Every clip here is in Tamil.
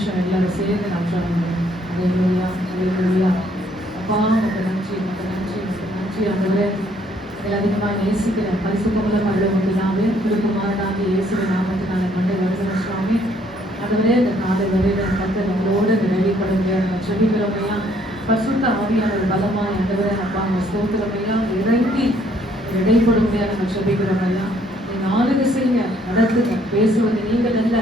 நிமிஷம் எல்லாரும் சேர்ந்து நாம் சொல்லுவோம். அல்லேலூயா, அல்லேலூயா. அப்பா உமக்கு நன்றி, உமக்கு நன்றி, உமக்கு நன்றி. ஆண்டவரே, எங்களை அதிகமாக நேசிக்கிற பரிசுத்தமுள்ள மருளவங்களாவே திருக்குமாரனாகிய இயேசுவின் நாமத்தினால கொண்டு வருகிறோம் சுவாமி. ஆண்டவரே, இந்த காலை வரையில கர்த்தர் நம்மளோடு நிறைவேற்படுங்க. நம்ம செபிக்கிறோமையா, பரிசுத்த ஆவியானவர் பலமாய் ஆண்டவரே அப்பா நம்ம ஸ்தோத்திரமையா இறங்கி இடைப்படுமையா நம்ம செபிக்கிறோமையா. நீங்க ஆளுகை செய்ய நடத்துங்க, பேசுவது நீங்கள் அல்ல,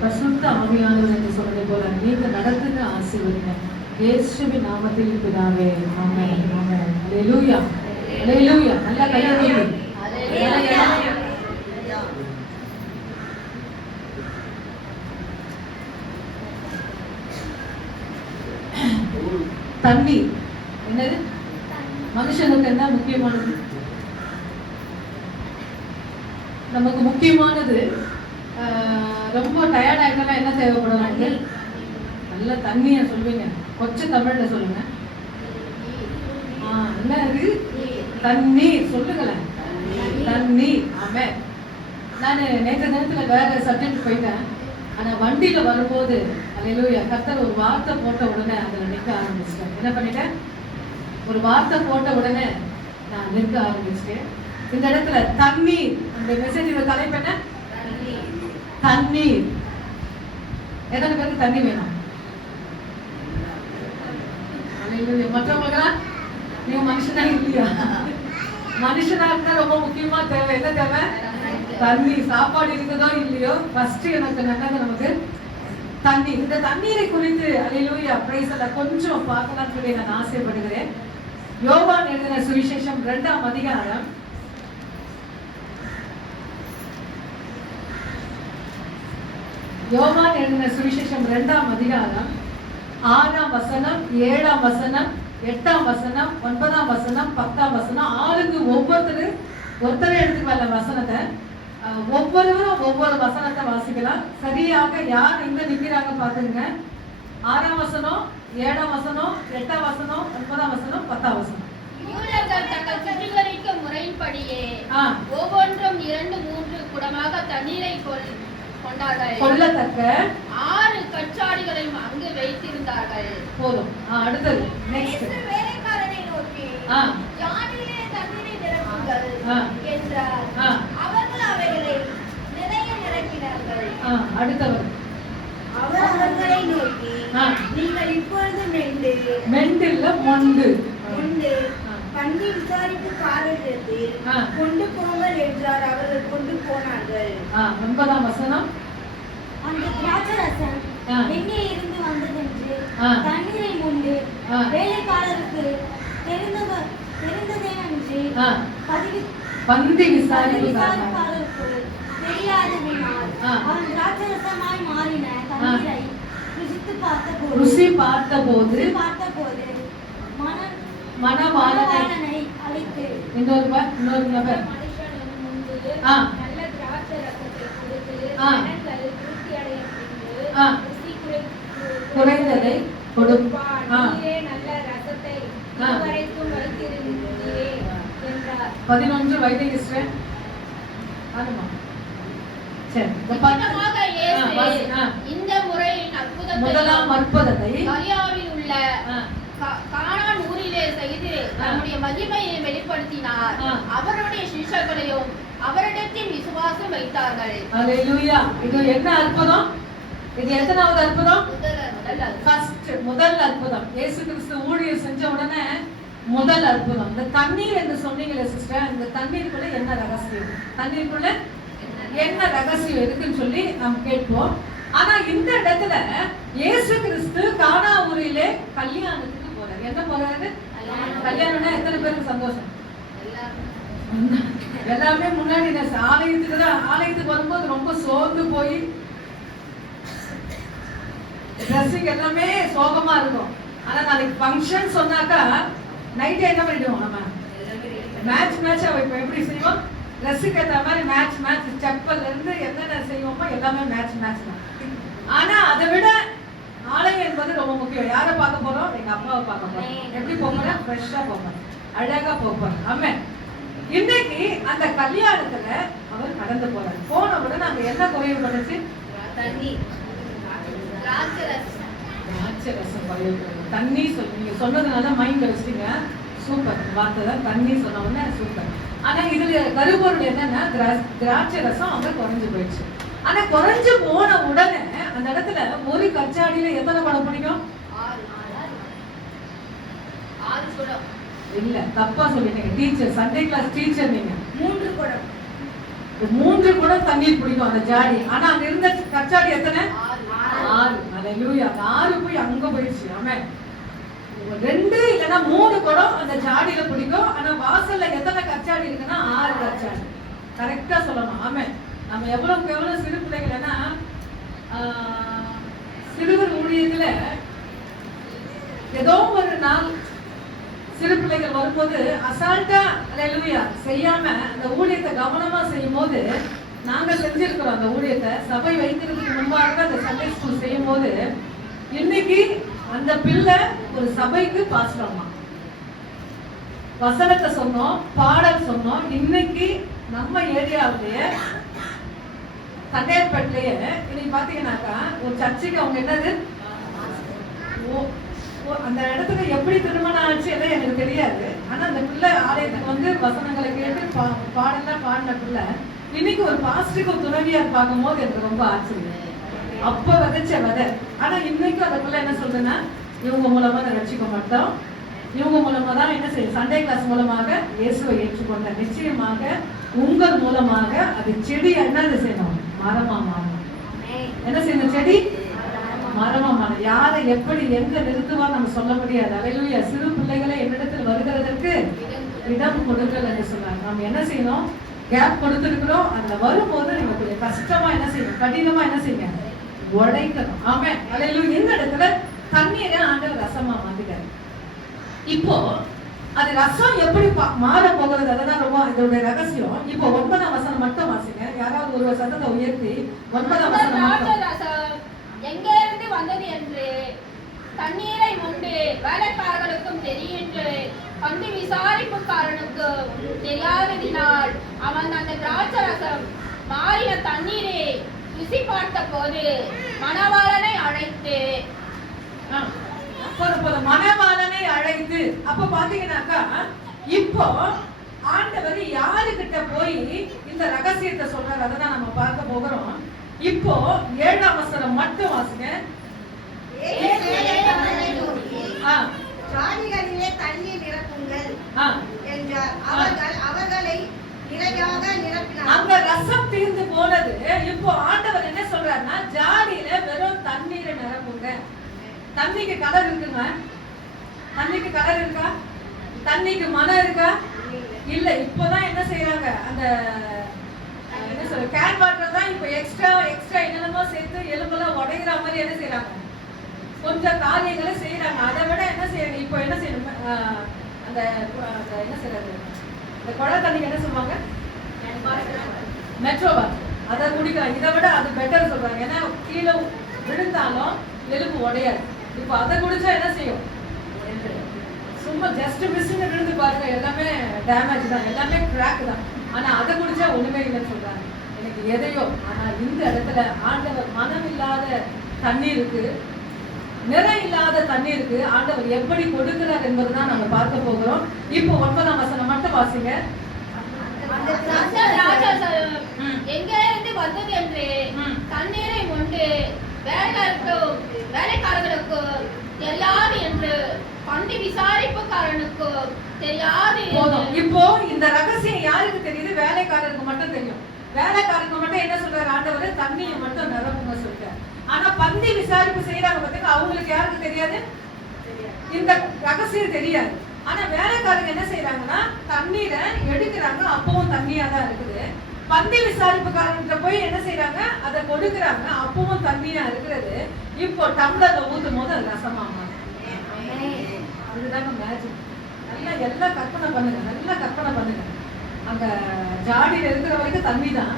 பரிசுத்த ஆவியானவர் என்று சொன்னதை போல நீங்க நடத்துங்க, ஆசீர்வதிங்க. இயேசுவின் நாமத்தில் பிதாவே, ஆமென், ஆமென். அல்லேலூயா, அல்லேலூயா. நல்ல கையெழுத்து. தண்ணீர் என்னது? மனுஷனுக்கு என்ன முக்கியமானது? நமக்கு முக்கியமானது. ரொம்ப டயர்ட் ஆகிட்டா என்ன தேவைப்படும்? நல்ல தண்ணியா சொல்வீங்க, கொஞ்சம் தமிழ்ல சொல்லுங்க. என்ன அது? தண்ணீர் சொல்லுங்களேன். தண்ணீர். ஆமே. நான் நேற்று நேரத்துல வேற சப்ஜெக்ட் போயிட்டேன். ஆனா வண்டியில வரும்போது அல்லேலூயா கர்த்தர் ஒரு வார்த்தை போட்ட உடனே அதுல நிற்க ஆரம்பிச்சிட்டேன். என்ன பண்ணிட்டேன்? ஒரு வார்த்தை போட்ட உடனே நான் நிற்க ஆரம்பிச்சிட்டேன். இந்த இடத்துல தண்ணீர், அந்த மெசேஜோட தலைப்பு என்ன? தண்ணீர். எத்தனை பேருக்கு தண்ணி வேணும்? மற்றவங்களுக்கெல்லாம் நீங்க மனுஷனா இல்லையா? மனுஷனா இருந்தா ரொம்ப முக்கியமா தேவை. என்ன தேவை? தண்ணி. சாப்பாடு இருக்குதோ இல்லையோ, ஃபர்ஸ்ட் எனக்கு நல்லது நமக்கு தண்ணி. இந்த தண்ணீரை குறித்து அல்லேலூயா பிரைஸ் எல்லாம் கொஞ்சம் பார்க்கலாம் சொல்லி நான் ஆசைப்படுகிறேன். யோவான் எழுதின சுவிசேஷம் 2ஆம் அதிகாரம் 2ஆம் அதிகாரம் 6ஆம் வசனம், 7ஆம் வசனம், 8ஆம் வசனம், 9ஆம் வசனம், 10ஆம் வசனம். ஆளுக்கு ஒருத்தரை எடுத்துக்கல வசனத்தை. ஒவ்வொருவரும் ஒவ்வொரு வசனத்தை வாசிக்கலாம். சரியாக யார் எங்க நிக்கிறாங்க பாத்துங்க. 6ஆம் வசனம், 7ஆம் வசனம், 8ஆம் வசனம், 9ஆம் வசனம், 10ஆம் வசனம். யூதர்கள் தங்கள் சுத்திகரிக்கும் முறைப்படியே ஒவ்வொன்றும் 2-3 குடமாக தண்ணீரை கொள்ளத்தக்க 6 கச்சாடிகளையும் அங்கு வைத்திருந்தார்கள். போதும். அடுத்தது நெக்ஸ்ட். வேலைக்காரனை நோக்கி ஜாடியிலே தண்ணீரை நிரப்புங்கள் என்றார். அவர்கள் அவைகளை நிறைய நிரப்பினார்கள். அடுத்தவர் அவர் அவர்களை நோக்கி நீங்கள் இப்பொழுது மொண்டு பந்தி விசாரிப்புக்காரரிடத்தில் கொண்டு போங்கள் என்றார். அவர்கள் கொண்டு போனார்கள். 9ஆம் வசனம். அந்த திராட்சரசம் எங்கே இருந்து வந்ததென்று தண்ணீரை முண்டு வேலைக்காரருக்கு தெரிந்ததேனென்று பந்தி விசாரிப்புக்காரருக்கு தெரியாததினால் அவன் திராட்சரசமாய் மாறின தண்ணீரை ருசி பார்த்தபோது மணவாளனை அழைத்து இன்னொரு நபர் நல்ல திராட்சரசத்தை கொடுத்து குறைந்ததை கொடுப்பான். நல்ல ரசத்தை இதுவரைக்கும் வைத்திருந்தீரே என்றார். 11 வைத்தியகிஸ்டன். ஆமா. சரி. இந்த முறையின் முதலாம் அற்புதத்தை கலியாவில் உள்ள கானான் ஊரிலே செய்து நம்முடைய மகிமையை வெளிப்படுத்தினார். அவருடைய சிஷ்யர்களையும் அவரிடத்தில் விசுவாசம் வைத்தார்கள். அல்லேலூயா. இது என்ன அற்புதம்? இது எத்தனாவது அற்புதம்? முதல் அற்புதம். இயேசு கிறிஸ்து ஊழியர் செஞ்ச உடனே முதல் அற்புதம். இந்த தண்ணீர் என்று சொன்னீங்களே சிஸ்டர், இந்த தண்ணீருக்குள்ள என்ன ரகசியம்? தண்ணீருக்குள்ள என்ன ரகசியம் இருக்குன்னு சொல்லி நாம் கேட்போம். ஆனா இந்த இடத்துல இயேசு கிறிஸ்து கானா ஊரிலே கல்யாணத்துக்கு போறாரு. என்ன போறாரு? கல்யாணம்னா எத்தனை பேருக்கு சந்தோஷம்? எல்லாமே முன்னாடி ஆலயத்துக்கு வரும்போது ரொம்ப சோர்ந்து போய் ட்ரெஸ்ஸிங் எல்லாமே சோகமா இருக்கும். ஆனா நாளைக்கு ஃபங்க்ஷன் சொன்னாக்கா நைட்டு என்ன பண்ணிடுவோம்? நம்ம மேட்சா வைப்போம். எப்படி செய்வோம்? ட்ரெஸ்ஸுக்கு ஏற்ற மாதிரி மேட்ச் செப்பல்ல இருந்து என்னென்ன செய்வோமோ எல்லாமே மேட்ச் தான். ஆனா அதை விட ஆலயம் என்பது ரொம்ப முக்கியம். யாரை பார்க்க போறோம்? எங்க அப்பாவை பார்க்க போறோம். எப்படி போறோம்? ஃப்ரெஷ்ஷா போறோம், அழகா போறோம். ஆமென். இன்னைக்கு அந்த கல்யாணத்துல அவர் கடந்து போறாரு. போன உடனே அங்க என்ன குறைவு பண்ணுச்சு? திராட்சை ரசம் தண்ணி நீங்க சொன்னதுனால மைண்ட்ல வச்சுட்டீங்க. சூப்பர் வார்த்தை தான், தண்ணி சொன்ன உடனே சூப்பர். ஆனா இதுல கருப்பொருள் என்னன்னா திராட்சை ரசம் அவங்க குறைஞ்சு போயிடுச்சு. ஆனா குறைஞ்சு போன உடனே அந்த இடத்துல ஒரு கச்சாடியில எத்தனை குடம் பிடிக்கும்? இல்ல, தப்பா சொல்லிட்டீங்க. டீச்சர், சண்டே கிளாஸ் டீச்சர் நீங்க. 3 குடம். 3 குடம் தண்ணீர் பிடிக்கும் அந்த ஜாடி. ஆனா அங்க இருந்த கச்சாடி எத்தனை? 6. அல்லேலூயா. 6 போய் அங்க போயிடுச்சு. ஆமென். 2 இல்லனா 3 குடம் அந்த ஜாடியில பிடிக்கும். ஆனா வாசல்ல எத்தனை கச்சாடி இருக்குன்னா 6 கச்சாடி. கரெக்டா சொல்லணும். ஆமென். நம்ம எவ்வளவு சிறு பிள்ளைகள்னா சிறுவர் ஊழியத்துல ஏதோ ஒரு நாள் சிறு பிள்ளைகள் வரும்போது அசால்ட்டா அல்லேலூயா செய்யாம அந்த ஊழியத்தை கவனமா செய்யும் போது, நாங்க செஞ்சிருக்கிறோம் அந்த ஊழியத்தை சபை வைக்கிறதுக்கு முன்பாக அந்த சண்டே ஸ்கூல் செய்யும் போது, இன்னைக்கு அந்த பிள்ளை ஒரு சபைக்கு பாஸ்டர்மா. வசனத்தை சொன்னோம், பாடல் சொன்னோம். இன்னைக்கு நம்ம ஏரியாவிலேயே தண்டையப்பேட்லயே இன்னைக்கு பாத்தீங்கன்னாக்கா ஒரு சர்ச்சுக்கு அவங்க என்னது அந்த இடத்துல எப்படி திருமணம் ஆச்சு எல்லாம் எனக்கு தெரியாது. ஆனா அந்த பிள்ளை ஆலயத்துக்கு வந்து வசனங்களை கேட்டு பாடலாம் பாடின பிள்ளை இன்னைக்கு ஒரு பாஸ்டருக்கு ஒரு துணைவியா பார்க்கும் போது எனக்கு ரொம்ப ஆச்சரியம். அப்ப விதைச்ச விதை. ஆனா இன்னைக்கும் அந்த பிள்ளை என்ன சொல்றேன்னா, இவங்க மூலமா நான் ரட்சிக்க மாட்டோம், இவங்க மூலமா தான் என்ன செய்யும், சண்டே கிளாஸ் மூலமாக இயேசுவை ஏற்றுக்கொண்ட நிச்சயமாக உங்கள் மூலமாக அது செடி என்னது செய்யணும், மரமா மாறணும். என்ன செய்யணும்? செடி மரமா மாறணும். யாரை எப்படி எங்க நிறுத்துவா நம்ம சொல்ல முடியாது. அல்லேலூயா. சிறு பிள்ளைகளை என்னிடத்தில் வருகிறதற்கு இடம் கொடுங்கள் என்று சொன்னாங்க. நம்ம என்ன செய்யணும்? கேப் கொடுத்துருக்கிறோம். அதுல வரும்போது நீங்க கொஞ்சம் கஷ்டமா என்ன செய்யணும், கடினமா என்ன செய்யுங்க, உடைக்கணும். ஆமென். அல்லேலூயா. இந்த இடத்துல தண்ணீரை ஆண்டவர் ரசமா மாத்திட்டாரு. இப்போ அது ரசம் எப்படி மாற போகிறது, அதுதான் ரொம்ப இதோட ரகசியம். இப்போ 9ஆம் வசனம் மட்டும் வாசிங்க. யாராவது ஒரு சத்தத்தை உயர்த்தி 9ஆம் வசனம் மட்டும். எங்கே இருந்து வந்தது என்று தண்ணீரை உண்டு வேலைக்காரர்களுக்கும் தெரியும் என்று பந்தி விசாரிப்புக்காரனுக்கு தெரியாததினால் அவன் அந்த திராட்சை ரசம் மாறின தண்ணீரை ருசி பார்த்த போது மணவாளனை அழைத்து மணவாளனை அழைத்து அப்ப பாத்தீங்கன்னாக்கா இப்போ ஆண்டவர் யாருகிட்ட போய் இந்த ரகசியத்தை சொல்றாரு, அதான் நம்ம பார்க்க போகிறோம். இப்போ 7ஆம் வசனம் மட்டும் வாசிங்க. ஜாடிகளிலே தண்ணீர் நிரப்புங்கள் என்றார். அவர்களை நிறையாக நிரப்பினார். அங்க ரசம் தீர்ந்து போனது. இப்போ ஆண்டவர் என்ன சொல்றாருன்னா, ஜாடியில வெறும் தண்ணீரை நிரப்புங்க. தண்ணிக்கு கலர் இருக்குங்க? தண்ணிக்கு கலர் இருக்கா? தண்ணிக்கு மனம் இருக்கா? இல்ல. இப்போதான் என்ன செய்யறாங்க, அந்த என்ன சொல்ற கேன் வாட்டர் தான் இப்ப எக்ஸ்ட்ரா என்னென்னமோ சேர்த்து எலும்பெல்லாம் உடைகிற மாதிரி என்ன செய்யறாங்க, கொஞ்சம் காரியங்களை செய்யறாங்க. அதை விட என்ன செய்யறாங்க, இப்போ என்ன செய்யணும், அந்த என்ன செய்யறது, இந்த குழாய் தண்ணிக்கு என்ன சொல்லுவாங்க, மெட்ரோ வாட்டர், அதை குடிக்கலாம். இதை விட அது பெட்டர் சொல்றாங்க. ஏன்னா கீழே விழுந்தாலும் எலும்பு உடையாது. இப்போ அதை குடிச்சா என்ன செய்யும், சும்மா ஜஸ்ட் மிஸ்ன்னு விழுந்து பாருங்க, எல்லாமே டேமேஜ் தான், எல்லாமே கிராக் தான். ஆனா அதை குடிச்சா ஒண்ணுமே இல்லைன்னு சொல்றாங்க. எனக்கு எதையோ. ஆனா இந்த இடத்துல ஆண்டவர் மனம் இல்லாத தண்ணீருக்கு, நிறை இல்லாத தண்ணீருக்கு ஆண்டவர் எப்படி கொடுக்கிறார் என்பதுதான் நம்ம பார்க்க போகிறோம். இப்போ 9ஆம் வசனம் மட்டும் வாசிங்க. எங்க இருந்து வந்தது என்று தண்ணீரை உண்டு வேலைக்காரர்களுக்கு தெரியாது என்று பந்தி விசாரிப்புக்காரனுக்கு தெரியாது. இப்போ இந்த ரகசியம் யாருக்கு தெரியுது? வேலைக்காரருக்கு மட்டும் தெரியும். வேலைக்காரருக்கு மட்டும் என்ன சொல்றாரு ஆண்டவர், தண்ணியை மட்டும் நிரப்புங்க சொல்றாரு. ஆனா பந்தி விசாரிப்பு செய்யறாங்க பார்த்தீங்கன்னா, அவங்களுக்கு யாருக்கு தெரியாது, இந்த ரகசியம் தெரியாது. ஆனா வேலைக்காரங்க என்ன செய்யறாங்கன்னா, தண்ணீரை எடுக்கிறாங்க, அப்பவும் தண்ணியா தான் இருக்குது. பந்தி விசாரிப்புக்காரன்கிட்ட போய் என்ன செய்யறாங்க, அதை கொடுக்குறாங்க, அப்பவும் தண்ணியா இருக்கிறது. இப்போ டம்ளர்ல ஊத்தும் போது அது ரசமா மாறும். இதுதாங்க மேஜிக். நல்லா எல்லாம் கற்பனை பண்ணுங்க, நல்லா கற்பனை பண்ணுங்க. அங்க ஜாடியில இருக்கிற வரைக்கும் தண்ணி தான்.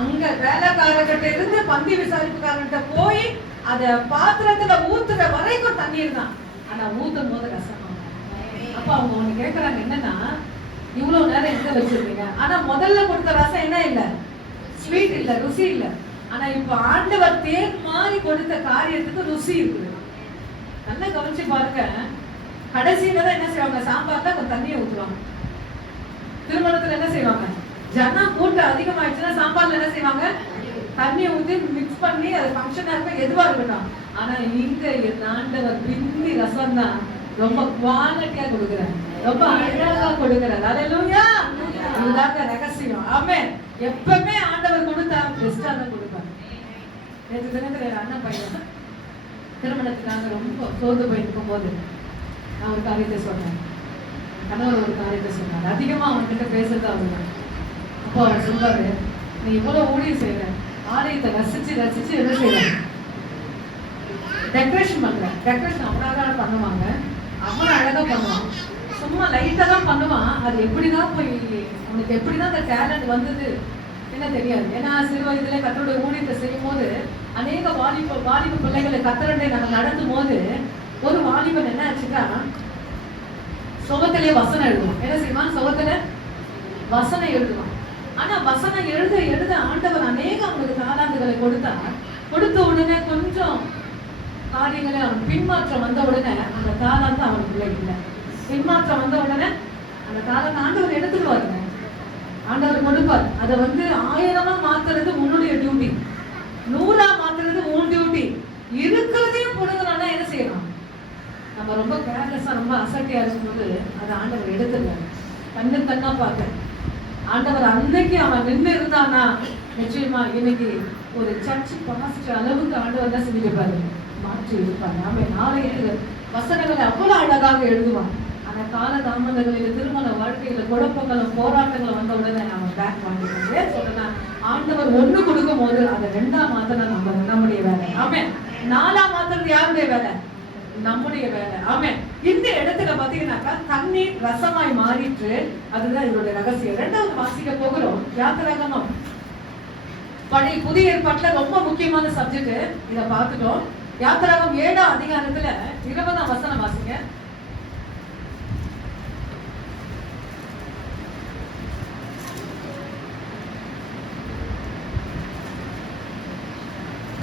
அங்க வேலைக்காரர்கிட்ட இருந்து பந்தி விசாரிப்புக்காரன்கிட்ட போய் அத பாத்திரத்துல ஊத்துற வரைக்கும் தண்ணீர் தான். ஆனா ஊத்தும் போது ரசமா. அப்ப அவங்க ஒண்ணு கேக்குறாங்க, என்னன்னா இவ்வளவு நேரம் எங்க வச்சிருக்கீங்க? ஆனா முதல்ல கொடுத்த ரசம் என்ன இல்ல, ஸ்வீட் இல்ல, ருசி இல்ல. ஆனா இப்ப ஆண்டவர் தேன் மாறி கொடுத்த காரியத்துக்கு ருசி இருக்குது. நல்லா கவனிச்சு பாருங்க. கடைசியில தான் என்ன செய்வாங்க, சாம்பார்ல கொஞ்சம் தண்ணியை ஊற்றுவாங்க. திருமணத்துல என்ன செய்வாங்க, ஜனம் கூட்டம் அதிகமாயிடுச்சுன்னா சாம்பார்ல என்ன செய்வாங்க, தண்ணியை ஊற்றி மிக்ஸ் பண்ணி அது ஃபங்க்ஷனா இருக்கும், எதுவா இருக்கட்டும். ஆனா இங்க என் ஆண்டவர் பிந்தி ரசம் தான் ரொம்ப குவாலிட்டியா கொடுக்குறாரு, ரொம்ப அழகா கொடுக்குறாரு. அல்லேலூயா. இதுதாங்க ரகசியம். ஆமென். எப்பவுமே ஆண்டவர் கொடுத்தா பெஸ்டா தான் கொடுப்பாரு. நேற்று தினத்துல அண்ணன் பையன் திருமணத்துக்காக ரொம்ப சோர்ந்து போயிருக்கும் போது நான் ஒரு காரியத்தை சொன்னேன், கணவர் ஒரு காரியத்தை சொன்னார். அதிகமா அவன்கிட்ட பேசுறது அவர்தான். அப்போ அவர் சொல்றாரு, நீ இவ்வளவு ஊழியம் செய்யற, ஆலயத்தை ரசிச்சு ரசிச்சு என்ன செய்யற, டெக்கரேஷன் பண்ற. டெக்கரேஷன் அவ்வளோ அழகா பண்ணுவாங்க, அவ்வளோ அழகா பண்ணுவான். சும்மா லைட்டா தான் பண்ணுவான். அது எப்படிதான் போய் அவனுக்கு எப்படிதான் அந்த டேலண்ட் வந்தது என்ன தெரியாது. ஏன்னா சிறு வயதுல கத்தருடைய ஊழியத்தை செய்யும் போது அநேக வாலிப பிள்ளைகளை கத்தரண்டை நாங்கள் நடத்தும் போது ஒரு வாலிபன் என்ன ஆச்சுன்னா சுகத்திலே வசனம் எழுதுவான். என்ன செய்வான், சுகத்துல வசனம் எழுதுவான். ஆனா வசனம் எழுத ஆண்டவர் அநேக அவனுக்கு தாளாந்துகளை கொடுத்த உடனே கொஞ்சம் காரியங்களை அவன் பின்மாற்றம் வந்த உடனே அந்த தாளாந்து அவனுக்குள்ள இல்லை. பின்மாற்றம் வந்த உடனே அந்த தாளாந்து ஆண்டவர் எடுத்துடுவாருங்க, ஆண்டவர் கொடுப்பார். அதை 1000 மாத்துறது உன்னுடைய டியூட்டி, 100 மாத்துறது உன் டியூட்டி. இருக்கிறதையும் கொடுக்கணும்னா என்ன செய்யணும், நம்ம ரொம்ப கேர்லெஸ்ஸா ரொம்ப அசட்டியா இருக்கும்போது அதை ஆண்டவர் எடுத்துருவார். கண்ணா பார்க்க ஆண்டவர் அன்னைக்கு அவன் நின்று இருந்தானா நிச்சயமா இன்னைக்கு ஒரு சர்ச் பாஸ்ட் அளவுக்கு ஆண்டவர் தான் செஞ்சிருப்பாரு, மாற்றி இருப்பாங்க. அவன் நாளைக்கு வசனங்களை அவ்வளவு அழகாக எழுதுவான். ஆனா கால தாமதங்களில் திருமண வாழ்க்கையில குழப்பங்களும் போராட்டங்களும் வந்த உடனே அவன் பேக் வாங்கிட்டு சொல்லலாம். ஆண்டவர் 1 கொடுக்கும் போது அதை 2ஆ மாத்திரம் நம்முடைய வேலை. ஆமென். 4ஆ மாத்திரம் யாருடைய வேலை, நம்முடைய வேலை. ஆமென். இந்த இடத்துல பாத்தீங்கன்னாக்கா தண்ணீர் ரசமாய் மாறிட்டு, அதுதான் இதோட ரகசியம். 2வது வாசிக்க போகிறோம். யாத்திராகமம் பழைய புதிய ஏற்பாட்டுல ரொம்ப முக்கியமான சப்ஜெக்ட், இத பார்த்துட்டோம். யாத்திராகமம் 7ஆம் அதிகாரத்துல 20ஆம் வசனம் வாசிங்க.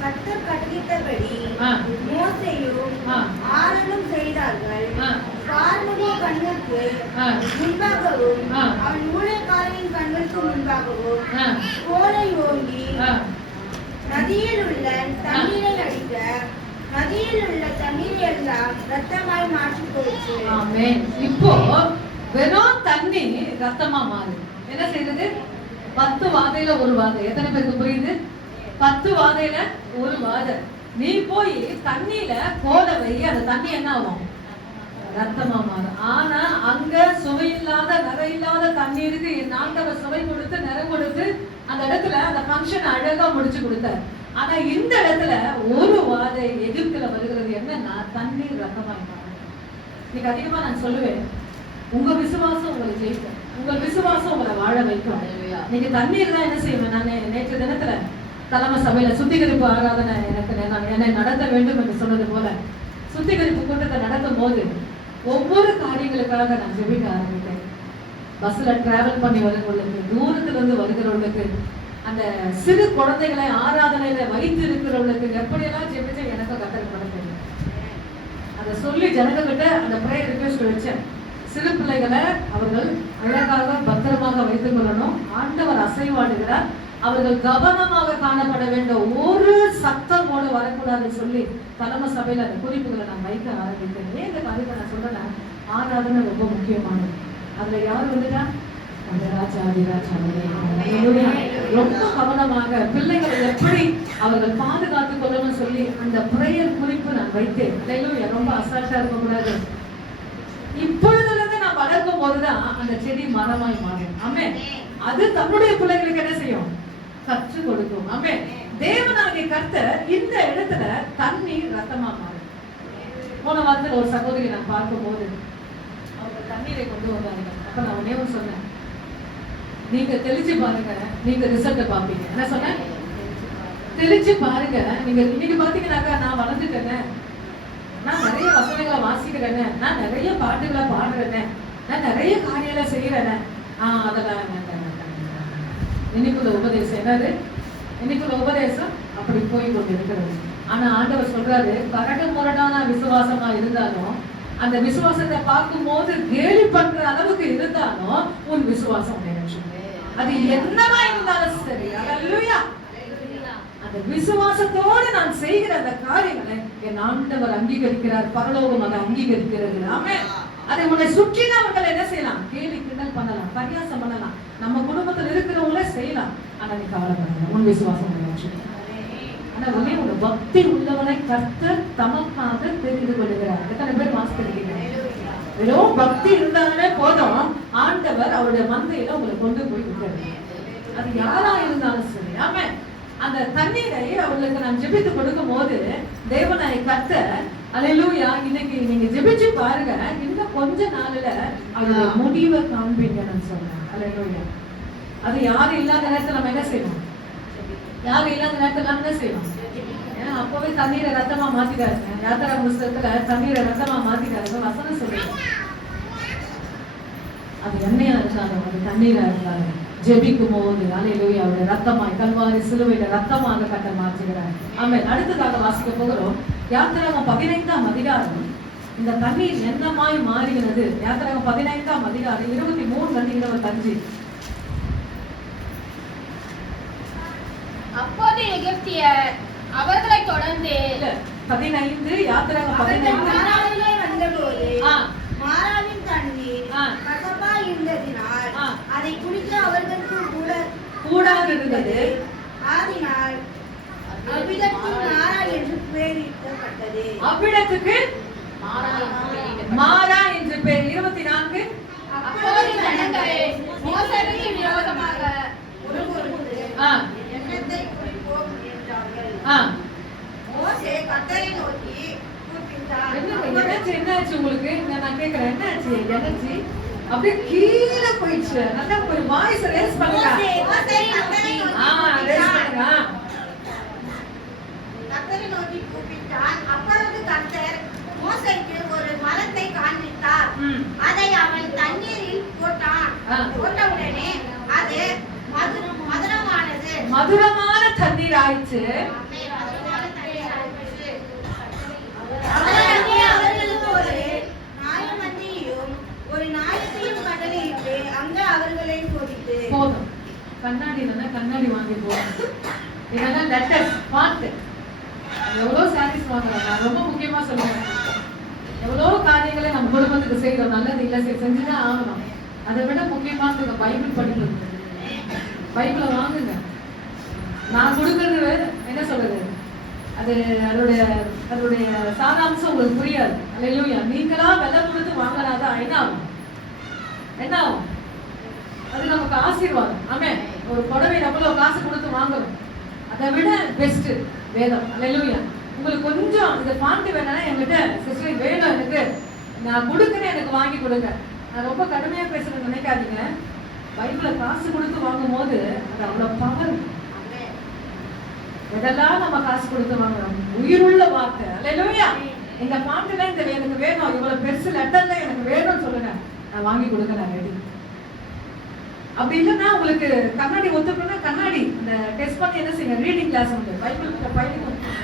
கர்த்தர் கட்டளையிட்டபடி மோசேயும் ஆரோனும் செய்தார்கள். பார்வோனுடைய கண்ணுக்கு முன்பாகவும் அவன் ஊழியக்காரரின் கண்ணுக்கு முன்பாகவும் கோலை ஓங்கி நதியில் உள்ள தண்ணீரை அடிக்க, நதியில் உள்ள தண்ணீரை எல்லாம் ரத்தமாய் மாற்றி போயிற்று. ஆமென். இப்போ வெறும் தண்ணி ரத்தமா மாறுது. என்ன செய்யறது, 10 வாதையில ஒரு வாதை. எத்தனை பேருக்கு புரியுது? 10 வாதையில ஒரு வாதை. நீ போய் தண்ணியில கோலை வை, அந்த தண்ணி என்ன ஆகும், ரத்தமா மாறும். ஆனா அங்க சுவையில்லாத நிறையில்லாத தண்ணீருக்கு என் ஆண்டவர் சுவை கொடுத்து நிறம் கொடுத்து அந்த இடத்துல அந்த ஃபங்க்ஷன் அழகா முடிச்சு கொடுத்தார். ஆனா இந்த இடத்துல ஒரு வாதை எதிர்ப்புல வருகிறது என்னன்னா தண்ணீர் ரத்தமாய் மாறும். இன்னைக்கு அதிகமா நான் சொல்லுவேன், உங்க விசுவாசம் உங்களை ஜெயிக்கும், உங்க விசுவாசம் உங்களை வாழ வைக்கும். நீங்க தண்ணீர் தான் என்ன செய்வேன். நான் நேற்று தினத்துல தலைமை சபையில சுத்திகரிப்பு ஆராதனை என்னை நடத்த வேண்டும் என்று சொன்னது போல சுத்திகரிப்பு கூட்டத்தை நடத்தும் போது ஒவ்வொரு காரியங்களுக்காக நான் ஜெபிக்க ஆரம்பித்தேன். பஸ்ல டிராவல் பண்ணி வருகிறவர்களுக்கு, தூரத்துல இருந்து வருகிறவர்களுக்கு, அந்த சிறு குழந்தைகளை ஆராதனையில வைத்து இருக்கிறவர்களுக்கு எப்படியெல்லாம் ஜெபிச்சா எனக்கு கத்தருக்கு பண்ண தெரியும். அதை சொல்லி ஜனங்ககிட்ட அந்த ப்ரேயர் ரிக்வெஸ்ட் வச்சேன். சிறு பிள்ளைகளை அவர்கள் அழகாக பத்திரமாக வைத்துக் கொள்ளணும். ஆண்டவர் அசைவாடுகிறார், அவர்கள் கவனமாக காணப்பட வேண்டும், ஒரு சத்தமோடு வரக்கூடாதுன்னு சொல்லி தலைமை சபையில அந்த குறிப்புகளை நான் வைக்க ஆரம்பித்தேன். ஏன் இந்த காரியத்தை நான் சொல்றேன்னா, ஆராதனை ரொம்ப முக்கியமானது. அதுல யார் வந்துட்டா, அந்த ராஜா ரொம்ப கவனமாக பிள்ளைகளை எப்படி அவர்கள் பாதுகாத்துக் கொள்ளணும்னு சொல்லி அந்த பிரேயர் குறிப்பு நான் வைத்தேன். ரொம்ப அசால்ட்டா இருக்கக்கூடாது. இப்பொழுதுல இருந்து நான் வளர்க்கும் போதுதான் அந்த செடி மரமாய் மாறும். ஆமென். அது தன்னுடைய பிள்ளைகளுக்கு என்ன செய்யும், கற்றுக் கொடுக்கும். ஆமென். தேவனாகிய கர்த்தர் இந்த இடத்துல தண்ணீர் ரத்தமா மாறும். போன வாரத்தில் ஒரு சகோதரி நான் பார்க்கும் போது அவங்க தண்ணீரை கொண்டு வந்தாங்க. அப்ப நான் ஒன்னே ஒன்று சொன்னேன், நீங்க தெளிச்சு பாருங்க, நீங்க ரிசல்ட்டை பார்ப்பீங்க. என்ன சொன்னேன், தெளிச்சு பாருங்க. நீங்க இன்னைக்கு பாத்தீங்கன்னாக்கா நான் வளர்ந்துட்டேன்னு, நான் நிறைய வசனங்களை வாசிக்கிறேன்னு, நான் நிறைய பாட்டுகளை பாடுறேன்னு, நான் நிறைய காரியங்களை செய்யறேன்னு, அதெல்லாம் இனிப்புல உபதேசம் என்னது, இன்னைக்குள்ள உபதேசம் அப்படி போய் கொண்டு இருக்கிறது. ஆனா ஆண்டவர் சொல்றாரு, கரடு முரடான விசுவாசமா இருந்தாலும், அந்த விசுவாசத்தை பார்க்கும் போது கேலி பண்ற அளவுக்கு இருந்தாலும் உன் விசுவாசம் அது என்னவா இருந்தாலும் சரி. அல்லேலூயா. அந்த விசுவாசத்தோடு நான் செய்கிற அந்த காரியங்களை என் ஆண்டவர் அங்கீகரிக்கிறார், பரலோகம் அதை அங்கீகரிக்கிறது. ஆமென். அதை உன்னை சுற்றினவர்கள் என்ன செய்யலாம்? கேலி கிண்டல் பண்ணலாம், பரியாசம் பண்ணலாம், நம்ம குடும்பத்தில் இருக்கிறவங்களே செய்யலாம். ஆனா நீ கவலைப்படாத, உன் விசுவாசம் ஆனா ஒரே ஒரு பக்தி உள்ளவனை கர்த்தர் தமக்காக தெரிந்து கொள்கிறார். எத்தனை பேர் வாசிக்கிறீங்க? வெறும் பக்தி இருந்தாலே போதும், ஆண்டவர் அவருடைய மந்தையில உங்களை கொண்டு போய் விட்டாரு. அது யாரா இருந்தாலும் சரி. ஆமே. அந்த தண்ணீரை அவர்களுக்கு நான் ஜெபித்து கொடுக்கும் போது தேவனாய் கர்த்தர், அல்லேலூயா, இன்னைக்கு நீங்க ஜெபிச்சு பாருங்க, இன்னும் கொஞ்ச நாள்ல அவருடைய முடிவை காண்பீங்கன்னு சொல்றேன். அல்லேலூயா. அது யாரும் இல்லாத நேரத்துல நம்ம என்ன செய்யணும்? யாரும் இல்லாத நேரத்துல நம்ம என்ன செய்யணும்? ஏன்னா அப்பவே தண்ணீரை ரத்தமா மாத்திட்டாருங்க. யாத்திரா புஸ்தகத்துல தண்ணீரை ரத்தமா மாத்திட்டாருங்க வசனம் சொல்லுங்க. அது எண்ணெயா இருந்தாலும், அது தண்ணீரா இருந்தாலும் ஜெபிக்கும் போது அல்லேலூயா, அவருடைய ரத்தமாய் கல்வாரி சிலுவையில ரத்தமாக கட்ட மாற்றுகிறார். ஆமென். அடுத்ததாக வாசிக்க போகிறோம் யாத்திராகமம் 15ஆம் அதிகாரம். இந்த தண்ணீர் என்னமாய் மாறுகிறது? யாத்திராகமம் 15ஆம் அதிகாரம் 23-25. அப்போது எகிப்தியர் அவர்களை தொடர்ந்து 15 யாத்திராகமம் 15 வந்தபோது மாராவின் தண்ணீர் கசப்பா இருந்ததினால் அதை குடிக்க அவர்களுக்கு கூடாது இருந்தது. ஆதினால் அவ்விடத்துக்கு மாரா என்று பெயரிடப்பட்டது. அவ்விடத்துக்கு மாரா என்று பெயர். 24. அப்போது ஜனங்கள் மோசேக்கு விரோதமாக எண்ணத்தை குறிப்போம் என்றார்கள். மோசே கர்த்தரை நோக்கி கூப்பிட்டார். என்னாச்சு உங்களுக்கு? நான் கேக்குறேன், என்னாச்சு? என்னாச்சு? அப்படியே கீழே போயிடுச்சு. நல்லா ஒரு வாய்ஸ் ரேஸ் பண்ணுங்க. கர்த்தரை நோக்கி கூப்பிட்டார். அப்பொழுது கர்த்தர் மோசேக்கு ஒரு மரத்தை காண்பித்தார். அதை அவன் தண்ணீரில் போட்டான். போட்டவுடனே அது மதுரமான தண்ணீர் ஆயிடுச்சு. அவர்களுக்கு ஒரு நாயமந்தியும் ஒரு நாயத்தையும் கடலிட்டு அங்க அவர்களை சோதித்து. போதும். கண்ணாடி கண்ணாடி வாங்கி போதும். இதெல்லாம் லெட்டர்ஸ் பார்த்து எவ்வளவு சாரீஸ் வாங்குறாங்க. நான் ரொம்ப முக்கியமா சொல்லுவேன், எவ்வளவு காரியங்களை நம்ம குடும்பத்துக்கு செய்யறோம், நல்லது இல்ல செஞ்சுதான் ஆகணும். அதை விட முக்கியமானது பைபிள் படிக்கிறது. பைபிளை வாங்குங்க. நான் கொடுக்கறது என்ன சொல்றது, அது அதோடைய சாராம்சம் உங்களுக்கு புரியாது. அல்லேலூயா. நீங்களா விலை கொடுத்து வாங்கினாதான் என்ன ஆகும்? அது நமக்கு ஆசீர்வாதம். ஆமென். ஒரு புடவை எவ்வளவு காசு கொடுத்து வாங்குறோம், அதை விட பெஸ்ட் வேதம். அல்லேலூயா. உங்களுக்கு கொஞ்சம் இந்த பாட்டு வேணும்னா என்கிட்ட சிஸ்டர் வேணும், எனக்கு நான் கொடுக்குறேன், எனக்கு வாங்கி கொடுங்க. நான் ரொம்ப கடுமையா பேசுறேன்னு நினைக்காதீங்க. பைபிளை காசு கொடுத்து வாங்கும் போது அது அவ்வளவு பவர். எதெல்லாம் நம்ம காசு கொடுத்து வாங்குறோம்? உயிருள்ள வார்த்தை. அல்லேலூயா. இந்த பாட்டுல இந்த எனக்கு வேணும், இவ்வளவு பெருசு லெட்டர்ல எனக்கு வேணும்னு சொல்லுங்க, நான் வாங்கி கொடுக்க நான் ரெடி. அப்படி இல்லைன்னா உங்களுக்கு கண்ணாடி ஒத்துக்கணும்னா கண்ணாடி அந்த டெஸ்ட் பண்ணி என்ன செய்யுங்க, ரீடிங் கிளாஸ் உண்டு. பைபிள்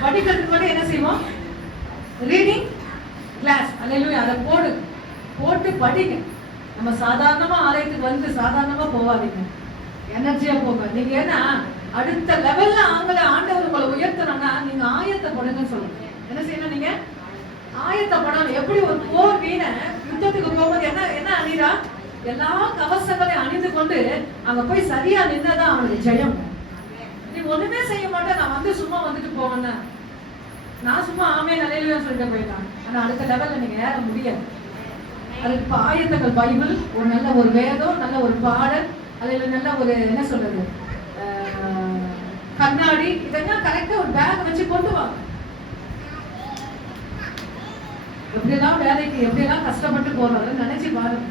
படிக்கிறதுக்கு மட்டும் என்ன செய்வோம், ரீடிங் கிளாஸ். அல்லேலூயா. அதை போட்டு படிங்க. நம்ம சாதாரணமா ஆலயத்துக்கு வந்து சாதாரணமா போவாதீங்க, எனர்ஜியா போங்க. நீங்க ஏன்னா அடுத்த லெவல்ல ஆண்டவர் உங்களை உயர்த்தணும்னா நீங்க ஆயத்தப்படுங்கன்னு சொல்லுங்க. என்ன செய்யணும்? நீங்க ஆயத்தப்படணும். எப்படி ஒரு போர் வீண யுத்தத்துக்கு போகும்போது என்ன அணிரா, எல்லா கவசங்களையும் அணிந்து கொண்டு அங்க போய் சரியா நின்னதான் அவனுக்கு ஜெயம். நீ ஒண்ணுமே செய்ய மாட்டேன், நான் வந்து சும்மா வந்துட்டு போவேன்னா, நான் சும்மா ஆமே நிலையில சொல்லிட்டு போயிட்டான். ஆனா அடுத்த லெவல்ல நீங்க ஏற முடியாது. அதுக்கு ஆயத்தங்கள் பைபிள், ஒரு நல்ல ஒரு வேதம், நல்ல ஒரு பாடல், அதுல நல்ல ஒரு என்ன சொல்றது கண்ணாடி, இதெல்லாம் கரெக்டா ஒரு பேக் வச்சு கொண்டு வாங்க. எப்படியெல்லாம் வேலைக்கு எப்படியெல்லாம் கஷ்டப்பட்டு போறாங்கன்னு நினைச்சு பாருங்க.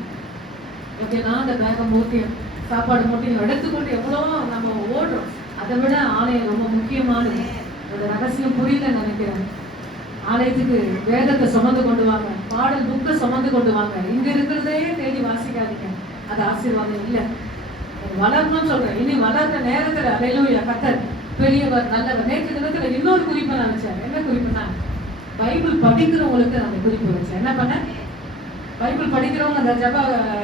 எப்படியெல்லாம் அந்த பேக மூட்டையும் சாப்பாடு மூட்டையும் எடுத்துக்கொண்டு எவ்வளோ நம்ம ஓடுறோம். அதை விட ஆலயம் ரொம்ப முக்கியமானது. அதோட ரகசியம் புரியல நினைக்கிறேன். ஆலயத்துக்கு வேதத்தை சுமந்து கொண்டு வாங்க, பாடல் புக்கை சுமந்து கொண்டு வாங்க. இங்க இருக்கிறதே தேடி வாசிக்காதீங்க, அது ஆசீர்வாதம் இல்லை. வளரணும்னு சொல்றேன். இனி வளர்ற நேரத்துல அல்லேலூயா கர்த்தர் பெரியவர் நல்லவர். நேற்று தினத்துல இன்னொரு குறிப்பை நான் வச்சேன். என்ன குறிப்புனா, பைபிள் படிக்கிறவங்களுக்கு அந்த குறிப்பு வச்சேன். என்ன பண்ண, பைபிள் படிக்கிறவங்க அந்த ஜப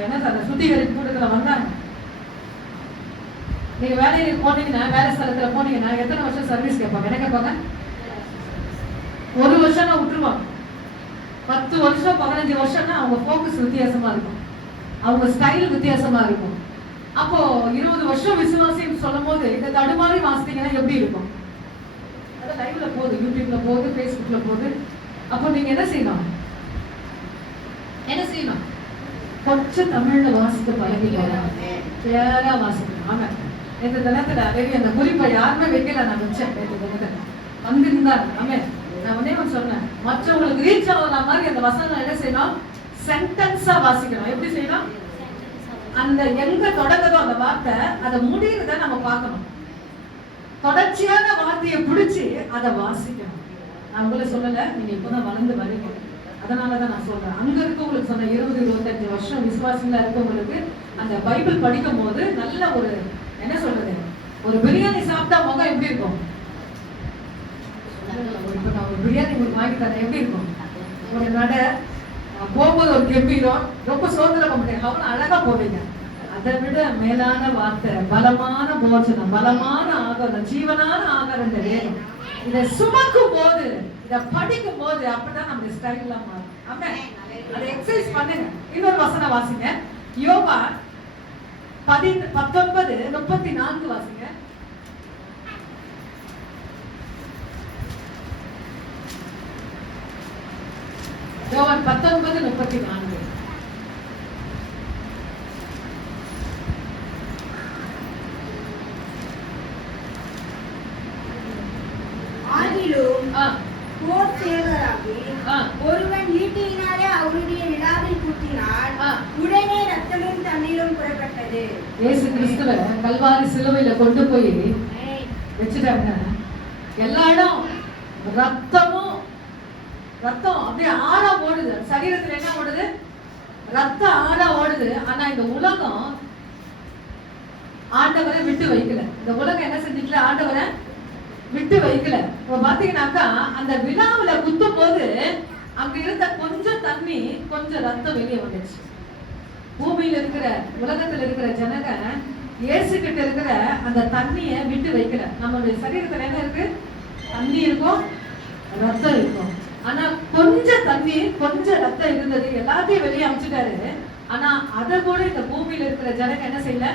என்ன அந்த சுத்திகரிப்பு கூட்டத்துல வந்தாங்க. நீங்க வேலைக்கு போனீங்கன்னா, வேலை ஸ்தலத்துல போனீங்கன்னா எத்தனை வருஷம் சர்வீஸ் கேட்பாங்க? என்ன கேட்பாங்க? 1 வருஷம்னா விட்டுருவாங்க. 10 வருஷம் 15 வருஷம்னா அவங்க ஃபோக்கஸ் வித்தியாசமா இருக்கும், அவங்க ஸ்டைல் வித்தியாசமா இருக்கும். அப்போ 20 வருஷம் விசுவாசின்னு சொல்லும் போது இந்த தடுமாறி வாசித்தீங்கன்னா எப்படி இருக்கும்? அது லைவ்ல போகுது, யூடியூப்ல போகுது, ஃபேஸ்புக்ல போகுது. அப்போ நீங்க என்ன செய்யணும்? கொஞ்சம் தமிழ்ல வாசித்து பழகிக்கோங்க, கிளியரா வாசிக்கணும். ஆமா, இந்த தினத்துல அந்த குறிப்பை யாருமே வைக்கல, நான் வச்சேன். இந்த தினத்துல வந்திருந்தாங்க. ஆமே, நான் உடனே சொன்னேன், மற்றவங்களுக்கு ரீச் ஆகுற மாதிரி அந்த வசனம் என்ன செய்யணும்? சென்டென்ஸா வாசிக்கணும். எப்படி செய்யணும்? அந்த எங்க தொடங்குதோ அந்த வார்த்தை அதை முடியுறத நம்ம பார்க்கணும். தொடர்ச்சியான வார்த்தையை பிடிச்சி அதை வாசிக்கணும். நான் உங்களை சொல்லல, நீங்க இப்பதான் வளர்ந்து வரீங்க, அதனாலதான் நான் சொல்றேன். அங்க இருக்கவங்களுக்கு சொன்ன 20-25 வருஷம் விசுவாசங்களா இருக்கவங்களுக்கு அந்த பைபிள் படிக்கும் போது நல்ல ஒரு என்ன சொல்றது, ஒரு பிரியாணி சாப்பிட்டா முகம் எப்படி இருக்கும்? இப்ப நான் ஒரு பிரியாணி உங்களுக்கு வாங்கி தரேன், எப்படி இருக்கும்? ஒரு நட போகும்போது ஒரு கம்பீரம், ரொம்ப சோதனை முடியாது, அவ்வளவு அழகா போவீங்க. அதை விட மேலான வார்த்தை, பலமான போஜனம், பலமான ஆகாரம், ஜீவனான ஆகாரம் இந்த வேணும். இதை சுமக்கும் போது, இதை படிக்கும் போது அப்படிதான் நம்ம ஸ்டைல் எல்லாம் மாறும். ஆமென். அதை எக்ஸசைஸ் பண்ணுங்க. இன்னொரு வசனம் வாசிங்க, யோவான் 19:34 வாசிங்க. யோவான் 19:34. ஆகிலும் போர் சேவராகி ஒருவன் ஈட்டியினாலே அவருடைய விழாவில் குத்தினான், உடனே ரத்தமும் தண்ணீரும் புறப்பட்டது. இயேசு கிறிஸ்துவ கல்வாரி சிலுவையில கொண்டு போய் வச்சுட்டாங்க. எல்லா இடம் ரத்தம் அப்படியே ஆறா ஓடுது. சரீரத்துல என்ன ஓடுது? ரத்தம் ஆறா ஓடுது. ஆனா இந்த உலகம் ஆண்டவரை விட்டு வைக்கல. இந்த உலகம் என்ன செஞ்சுட்டு ஆண்டவரை விட்டு வைக்கல. இப்ப பாத்தீங்கன்னாக்கா அந்த விழாவில குத்தும் போது அங்க இருந்த கொஞ்சம் தண்ணி, கொஞ்சம் ரத்தம் வெளியே வந்துச்சு. பூமியில இருக்கிற, உலகத்துல இருக்கிற ஜனங்க இயேசு கிட்ட இருக்கிற அந்த தண்ணிய விட்டு வைக்கல. நம்மளுடைய சரீரத்துல என்ன இருக்கு? தண்ணி இருக்கும், ரத்தம் இருக்கும். ஆனா கொஞ்சம் தண்ணி, கொஞ்சம் ரத்தம் இருந்தது, எல்லாத்தையும் வெளியே அமைச்சிட்டாரு. ஆனா அதை கூட இந்த பூமியில இருக்கிற ஜனங்க என்ன செய்யல?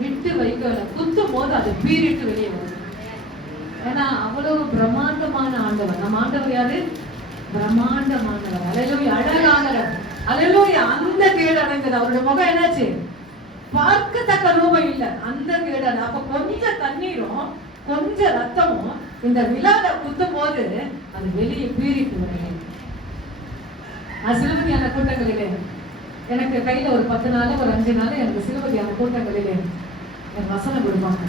விட்டு வைக்கல. குத்தும் போது அதை பீறிட்டு வெளியே வருது. ஏன்னா அவ்வளவு பிரம்மாண்டமான ஆண்டவர். நம்ம ஆண்டவர் யாரு? பிரம்மாண்டமானவர். அல்லேலூயா, அழகானவர். அல்லேலூயா. அந்த கேடு அடைந்தது. அவருடைய முகம் என்னாச்சு? பார்க்கத்தக்க ரூபம் இல்ல, அந்த கேடு. அப்ப கொஞ்சம் தண்ணீரும் கொஞ்சம் ரத்தமும் இந்த விழாவை குத்தும் போது அது வெளியே பீறிட்டு வருது. சிறுபதியான கூட்டங்களிலே எனக்கு கையில ஒரு 10 நாள் ஒரு 5 நாள் எனக்கு சிறுபதியான கூட்டங்களிலே எனக்கு வசனம் கொடுப்பாங்க,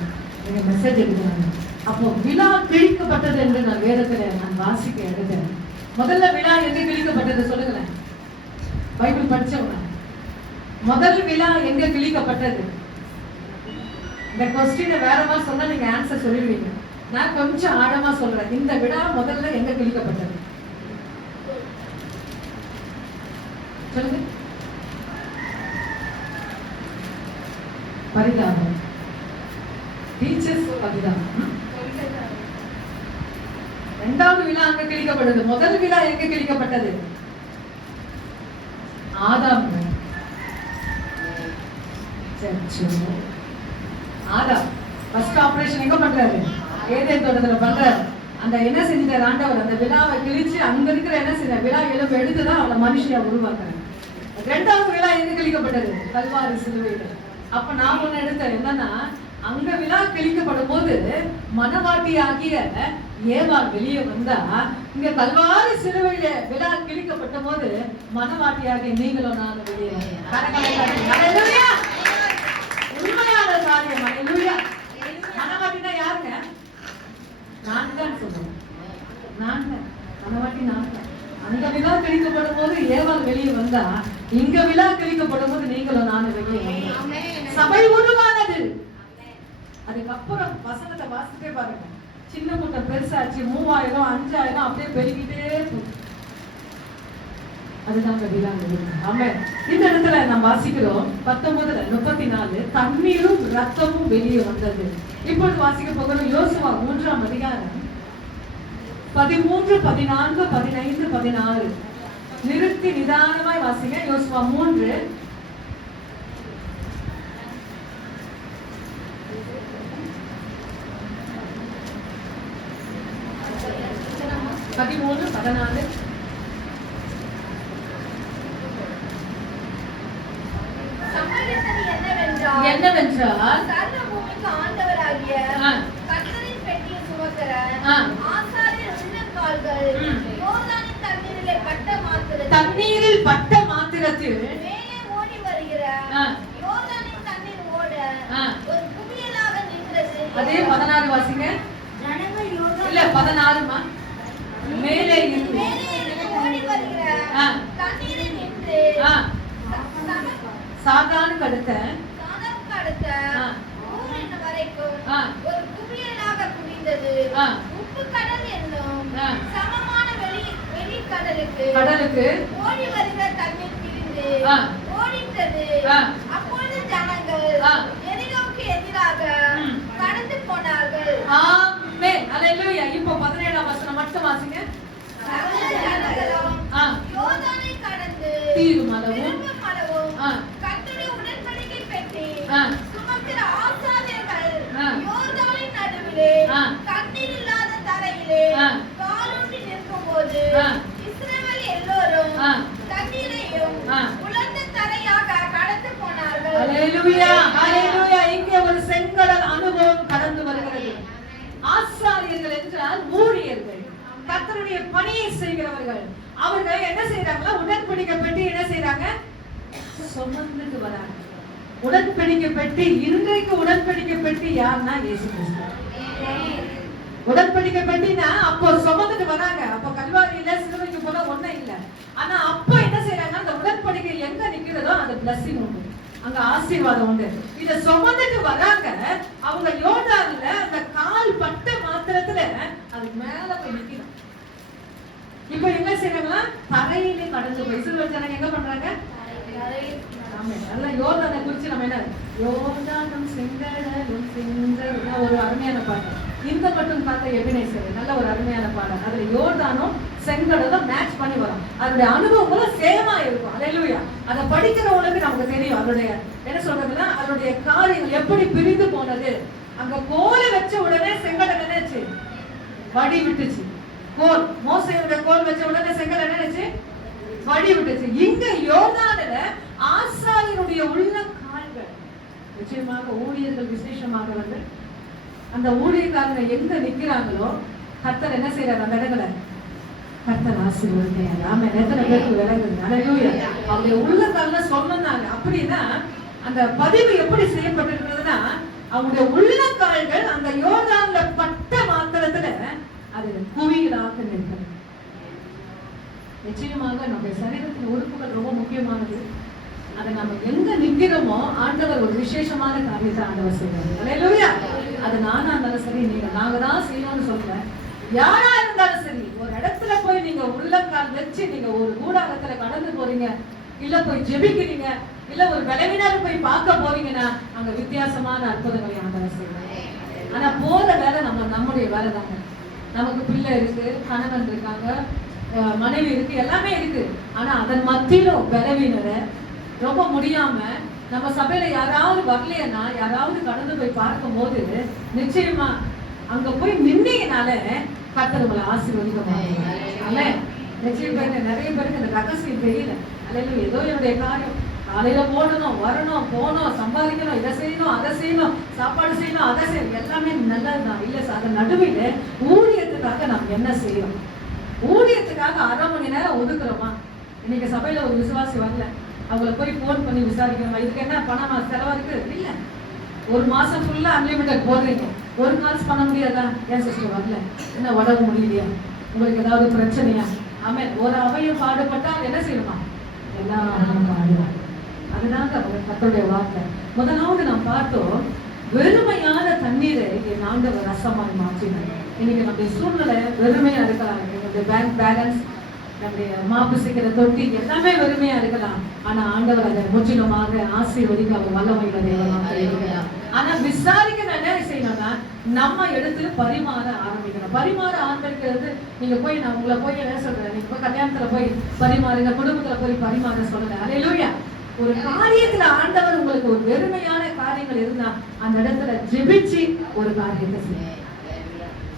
எனக்கு மெசேஜ் எடுக்கிறாங்க. அப்போ விழா கிழிக்கப்பட்டது என்று நான் வேதத்துல நான் வாசிக்க எழுதேன். முதல்ல விழா எங்க கிழிக்கப்பட்டது சொல்லுங்களேன். பைபிள் படிச்சவங்க முதல் விழா எங்க கிழிக்கப்பட்டது? இந்த கொஸ்டினை வேற மாதிரி சொன்னா நீங்க ஆன்சர் சொல்லிடுவீங்க. நான் கொஞ்சம் ஆழமா சொல்றேன். இந்த விழா முதல்ல எங்க கிழிக்கப்பட்டது சொல்லுங்க. பரிதாபம். டீச்சர்ஸ் பரிதாபம். இரண்டாவது விழா அங்க கிழிக்கப்பட்டது. முதல் விழா எங்க கிழிக்கப்பட்டது? ஆதாம். ஆதாம் ஃபர்ஸ்ட் ஆபரேஷன் எங்க பண்றாரு? ஏதேன் தோட்டத்துல பண்றாரு. அந்த என்ன செஞ்சிட்டாரு ஆண்டவர்? அந்த விழாவை கிழிச்சு அங்க இருக்கிற என்ன செஞ்ச விழா எலும்பு எடுத்துதான் அவளை மனுஷியா உருவாக்குறாரு. இரண்டாவது விழா எங்க கிழிக்கப்பட்டது? கல்வாரி சிலுவையில. அப்ப நான் ஒண்ணு எடுத்தேன், என்னன்னா அங்க விழா கிழிக்கப்படும் போது மனவாட்டி ஆகிய ஏவாள் வெளியே வந்தா, இங்க கல்வாரி சிலுவையில விழா கிழிக்கப்பட்ட போது மனவாட்டியாகிய நீங்களும் நானும் வெளியே வந்தேன். உண்மையான காரியம். மனவாட்டினா யாருங்க? நான் தான் சொல்றேன். நான் தான் மனவாட்டி. நான் தான். அந்த விழா கிழிக்கப்படும் போது ஏவாள் வெளியே வந்தா, இங்க விழா கிழிக்கப்படும் போது நீங்களும் நானும் வெளியே வந்தோம். சபை உருவானது. அதுக்கப்புறம் வசனத்தை வாசிட்டே பாருங்க. சின்ன கூட்டம் பெருசாச்சு, 3000 5000 அப்படியே பெருகிட்டே போகுது. அதுதான் கதிதான். ஆமா, இந்த இடத்துல நாம் வாசிக்கிறோம் 19:34 தண்ணீரும் ரத்தமும் வெளியே வந்தது. இப்பொழுது வாசிக்க போகிறோம் யோசுவா 3ஆம் அதிகாரம் 13, 14, 15, 16. நிறுத்தி நிதானமாய் வாசிங்க. யோசுவா 3 13, 14. என்னவென்றால் சர்வ பூமிக்கு ஆண்டவராகிய கர்த்தரின் பெட்டியை சுமக்கிற ஆசாரியர் உள்ளங்கால்கள் யோர்தானின் தண்ணீரிலே தண்ணீரில் பட்ட மாத்திரத்தில் மேலே ஓடி வருகிற யோர்தானின் தண்ணீர் ஓட ஒரு குவியலாக நின்றது. அதே 16 வாசிங்க. ஜனங்கள் யோர்தான் இல்ல 16மா மேலே ஓடி வருகிற தண்ணீரை நின்று சாதாரண அடுத்த ஊர் என்ன வரைக்கும் ஒரு குவியலாக குவிந்தது. உப்பு கடல் என்னும் சமமான வெளிக்கடலுக்கு ஓடி வருகிற தண்ணீர் பிரிந்து ஓடிட்டது. அப்பொழுது ஜனங்கள் எரிகோவுக்கு எதிராக கடந்து போனார்கள். ஆமென், அல்லேலூயா. இப்போ 17ஆம் வசனம் மட்டும் வாசிங்க. ஜனங்களும் யோர்தானை கடந்து தீருமளவும் கர்த்தருடைய உடன்படிக்கை பெட்டி சுமக்கிற ஆசாரியர்கள் யோர்தானின் நடுவிலே தண்ணீர் இல்லாத தரையிலே காலூன்றி நிற்கும்போது இஸ்ரவேல் எல்லோரும் தண்ணீரையும் உலர்ந்த தரையாக கடந்து போனார்கள். அல்லேலூயா, அல்லேலூயா. இங்கே ஒரு செங்கடல் அனுபவம் கடந்து வருகிறது. ஆசாரியர்கள் என்றால் ஊழியர்கள், கர்த்தருடைய பணியை செய்கிறவர்கள். அவர்கள் என்ன செய்யறாங்களா, உடன்படிக்கை பெட்டி என்ன செய்யறாங்க, சுமந்துட்டு வராங்க. உடன்படிக்கை பெட்டி, இன்றைக்கு உடன்படிக்கை பெட்டி யாருன்னா இயேசு கிறிஸ்து. உடன்படிக்கை பெட்டினா அப்போ சுமந்துட்டு வராங்க. அப்போ கல்வாரியில சிலுவைக்கு போல ஒண்ணும் இல்ல. ஆனா அப்போ என்ன செய்யறாங்க, அந்த உடன்படிக்கை எங்க நிக்கிறதோ அந்த பிளஸிங் உண்டு, அங்க ஆசீர்வாதம் உண்டு. இத சுமந்துட்டு வராங்க. அவங்க யோர்தான்ல அந்த கால் பட்ட மாத்திரத்துல அதுக்கு மேல போய் நிக்கிறாங்க. இப்ப என்ன செய்யறாங்களா, தரையிலே கடந்து போய் இஸ்ரவேல் ஜனங்க எங்க பண்றாங்க, யோர்தானை குறிச்சு நம்ம என்ன, யோர்தானும் செங்கடலும் செங்கடலும் ஒரு அருமையான பாடல். இந்த மட்டும் பார்த்த எபினேசர் நல்ல ஒரு அருமையான பாடல். அதுல யோர்தானும் செங்கடலும் மேட்ச் பண்ணி வரும். அதனுடைய அனுபவங்களும் சேமா இருக்கும். அல்லேலூயா. அதை படிக்கிறவங்களுக்கு நமக்கு தெரியும் அதனுடைய என்ன சொல்றதுன்னா, அதனுடைய காரியங்கள் எப்படி பிரிந்து போனது. அங்க கோலை வச்ச உடனே செங்கடல் என்னச்சு, வடி விட்டுச்சு. கோல், மோசேயுடைய கோல் வச்ச உடனே செங்கல் என்னச்சு, வடி விட்டுச்சு. இங்க யோர்தான்ல ஆசாரியனுடைய உள்ள கால்கள், நிச்சயமாக ஊழியர்கள் விசேஷமாக வந்து அந்த ஊழியக்காரங்க எங்க நிக்கிறாங்களோ கர்த்தர் என்ன செய்யறாரு, அந்த இடங்களை கர்த்தர் ஆசீர்வதிக்கிறார். ஆமா, எத்தனை பேருக்கு விளங்குது. அல்லேலூயா. அவங்க உள்ள கால்ல சொன்னாங்க. அப்படின்னா அந்த பதிவு எப்படி செய்யப்பட்டிருக்கிறதுனா, அவங்களுடைய உள்ள கால்கள் அந்த யோர்தான்ல பட்ட மாத்திரத்துல அது குவியலாக நிற்கிறது. நிச்சயமாக நம்முடைய சரீரத்தின் உறுப்புகள் ரொம்ப முக்கியமானது. அதை நம்ம எங்க நிக்கிறோமோ ஆண்டவர் ஒரு விசேஷமான காரியத்தை ஆண்டவர் செய்வார். அல்லேலூயா. அது நானா இருந்தாலும் சரி, நாங்க தான் செய்யணும்னு சொல்றேன். யாரா இருந்தாலும் சரி, ஒரு இடத்துல போய் நீங்க உள்ளங்கால் வச்சு நீங்க ஒரு கூடாரத்துல கடந்து போறீங்க, இல்ல போய் ஜெபிக்கிறீங்க, இல்ல ஒரு பலவீனரை போய் பார்க்க போறீங்கன்னா அங்க வித்தியாசமான அற்புதங்களை ஆண்டவர் செய்வார். ஆனா போற வேலை நம்முடைய வேலை தாங்க. நமக்கு பிள்ளை இருக்கு, கணவன் இருக்காங்க, மனைவி இருக்கு, எல்லாமே இருக்கு. ஆனா அதன் மத்தியிலும் பலவீனரை ரொம்ப முடியாம நம்ம சபையில யாராவது வரலைன்னா, யாராவது கடந்து போய் பார்க்கும் போது நிச்சயமா அங்க போய் நின்னீங்கனால கர்த்தர் உங்களை ஆசீர்வதிக்க. நிச்சயம் பேருக்கு, நிறைய பேருக்கு இந்த ரகசியம் தெரியல. அல்ல ஏதோ என்னுடைய காரியம் காலையில போடணும், வரணும், போகணும், சம்பாதிக்கணும், இதை செய்யணும், அதை செய்யணும், சாப்பாடு செய்யணும், அதை செய்யணும், எல்லாமே நல்லதுதான். இல்ல அதன் நடுவில் ஊழியத்துக்காக நாம் என்ன செய்யறோம், ஊழியத்துக்காக 1/2 மணி நேரம் ஒதுக்குறோமா? இன்னைக்கு சபையில ஒரு விசுவாசி வரல, அவங்கள போய் போன் பண்ணி விசாரிக்கணுமா, இதுக்கு என்ன பணமா செலவா இருக்கு? இல்ல, ஒரு மாசம் ஃபுல்லா அன்லிமிட்டட் போடுறீங்க, ஒரு காசு பண்ண முடியாதா? ஏன் சிஸ்டர் வரல, என்ன உடம்பு முடியலையா, உங்களுக்கு ஏதாவது பிரச்சனையா? ஆமென். ஒரு அவையும் பாடுபட்டா என்ன செய்யணுமா? எல்லாரும் பாடுவாங்க. அதுதாங்க கர்த்தருடைய வார்த்தை. முதலாவது நாம் பார்த்தோம், வெறுமையான தண்ணீரை என் ஆண்டவர் ரசமாய் மாற்றினார். இன்னைக்கு நம்முடைய சூழ்நிலை வெறுமையா இருக்கலாம், நம்முடைய பேங்க் பேலன்ஸ், நம்முடைய மாப்பு சிக்கிற தொட்டி எல்லாமே வெறுமையா இருக்கலாம். ஆனா ஆண்டவர் அதை முற்றிலுமாக ஆசீர்வதிக்க அவர் வல்லமையுள்ள தேவனாக இருக்கிறார். ஆனா விசாரிக்க என்ன செய்யணும்னா, நம்ம எடுத்து பரிமாற ஆரம்பிக்கணும். பரிமாற ஆரம்பிக்கிறது நீங்க போய், நான் உங்களை போய் என்ன சொல்றேன், நீங்க போய் கல்யாணத்துல போய் பரிமாறுங்க, குடும்பத்துல போய் பரிமாற சொல்லல. அல்லேலூயா. ஒரு காரியத்துல ஆண்டவர் உங்களுக்கு ஒரு வெறுமையான காரியங்கள் இருந்தா அந்த இடத்துல ஜெபிச்சு ஒரு காரியத்தை செய்ய.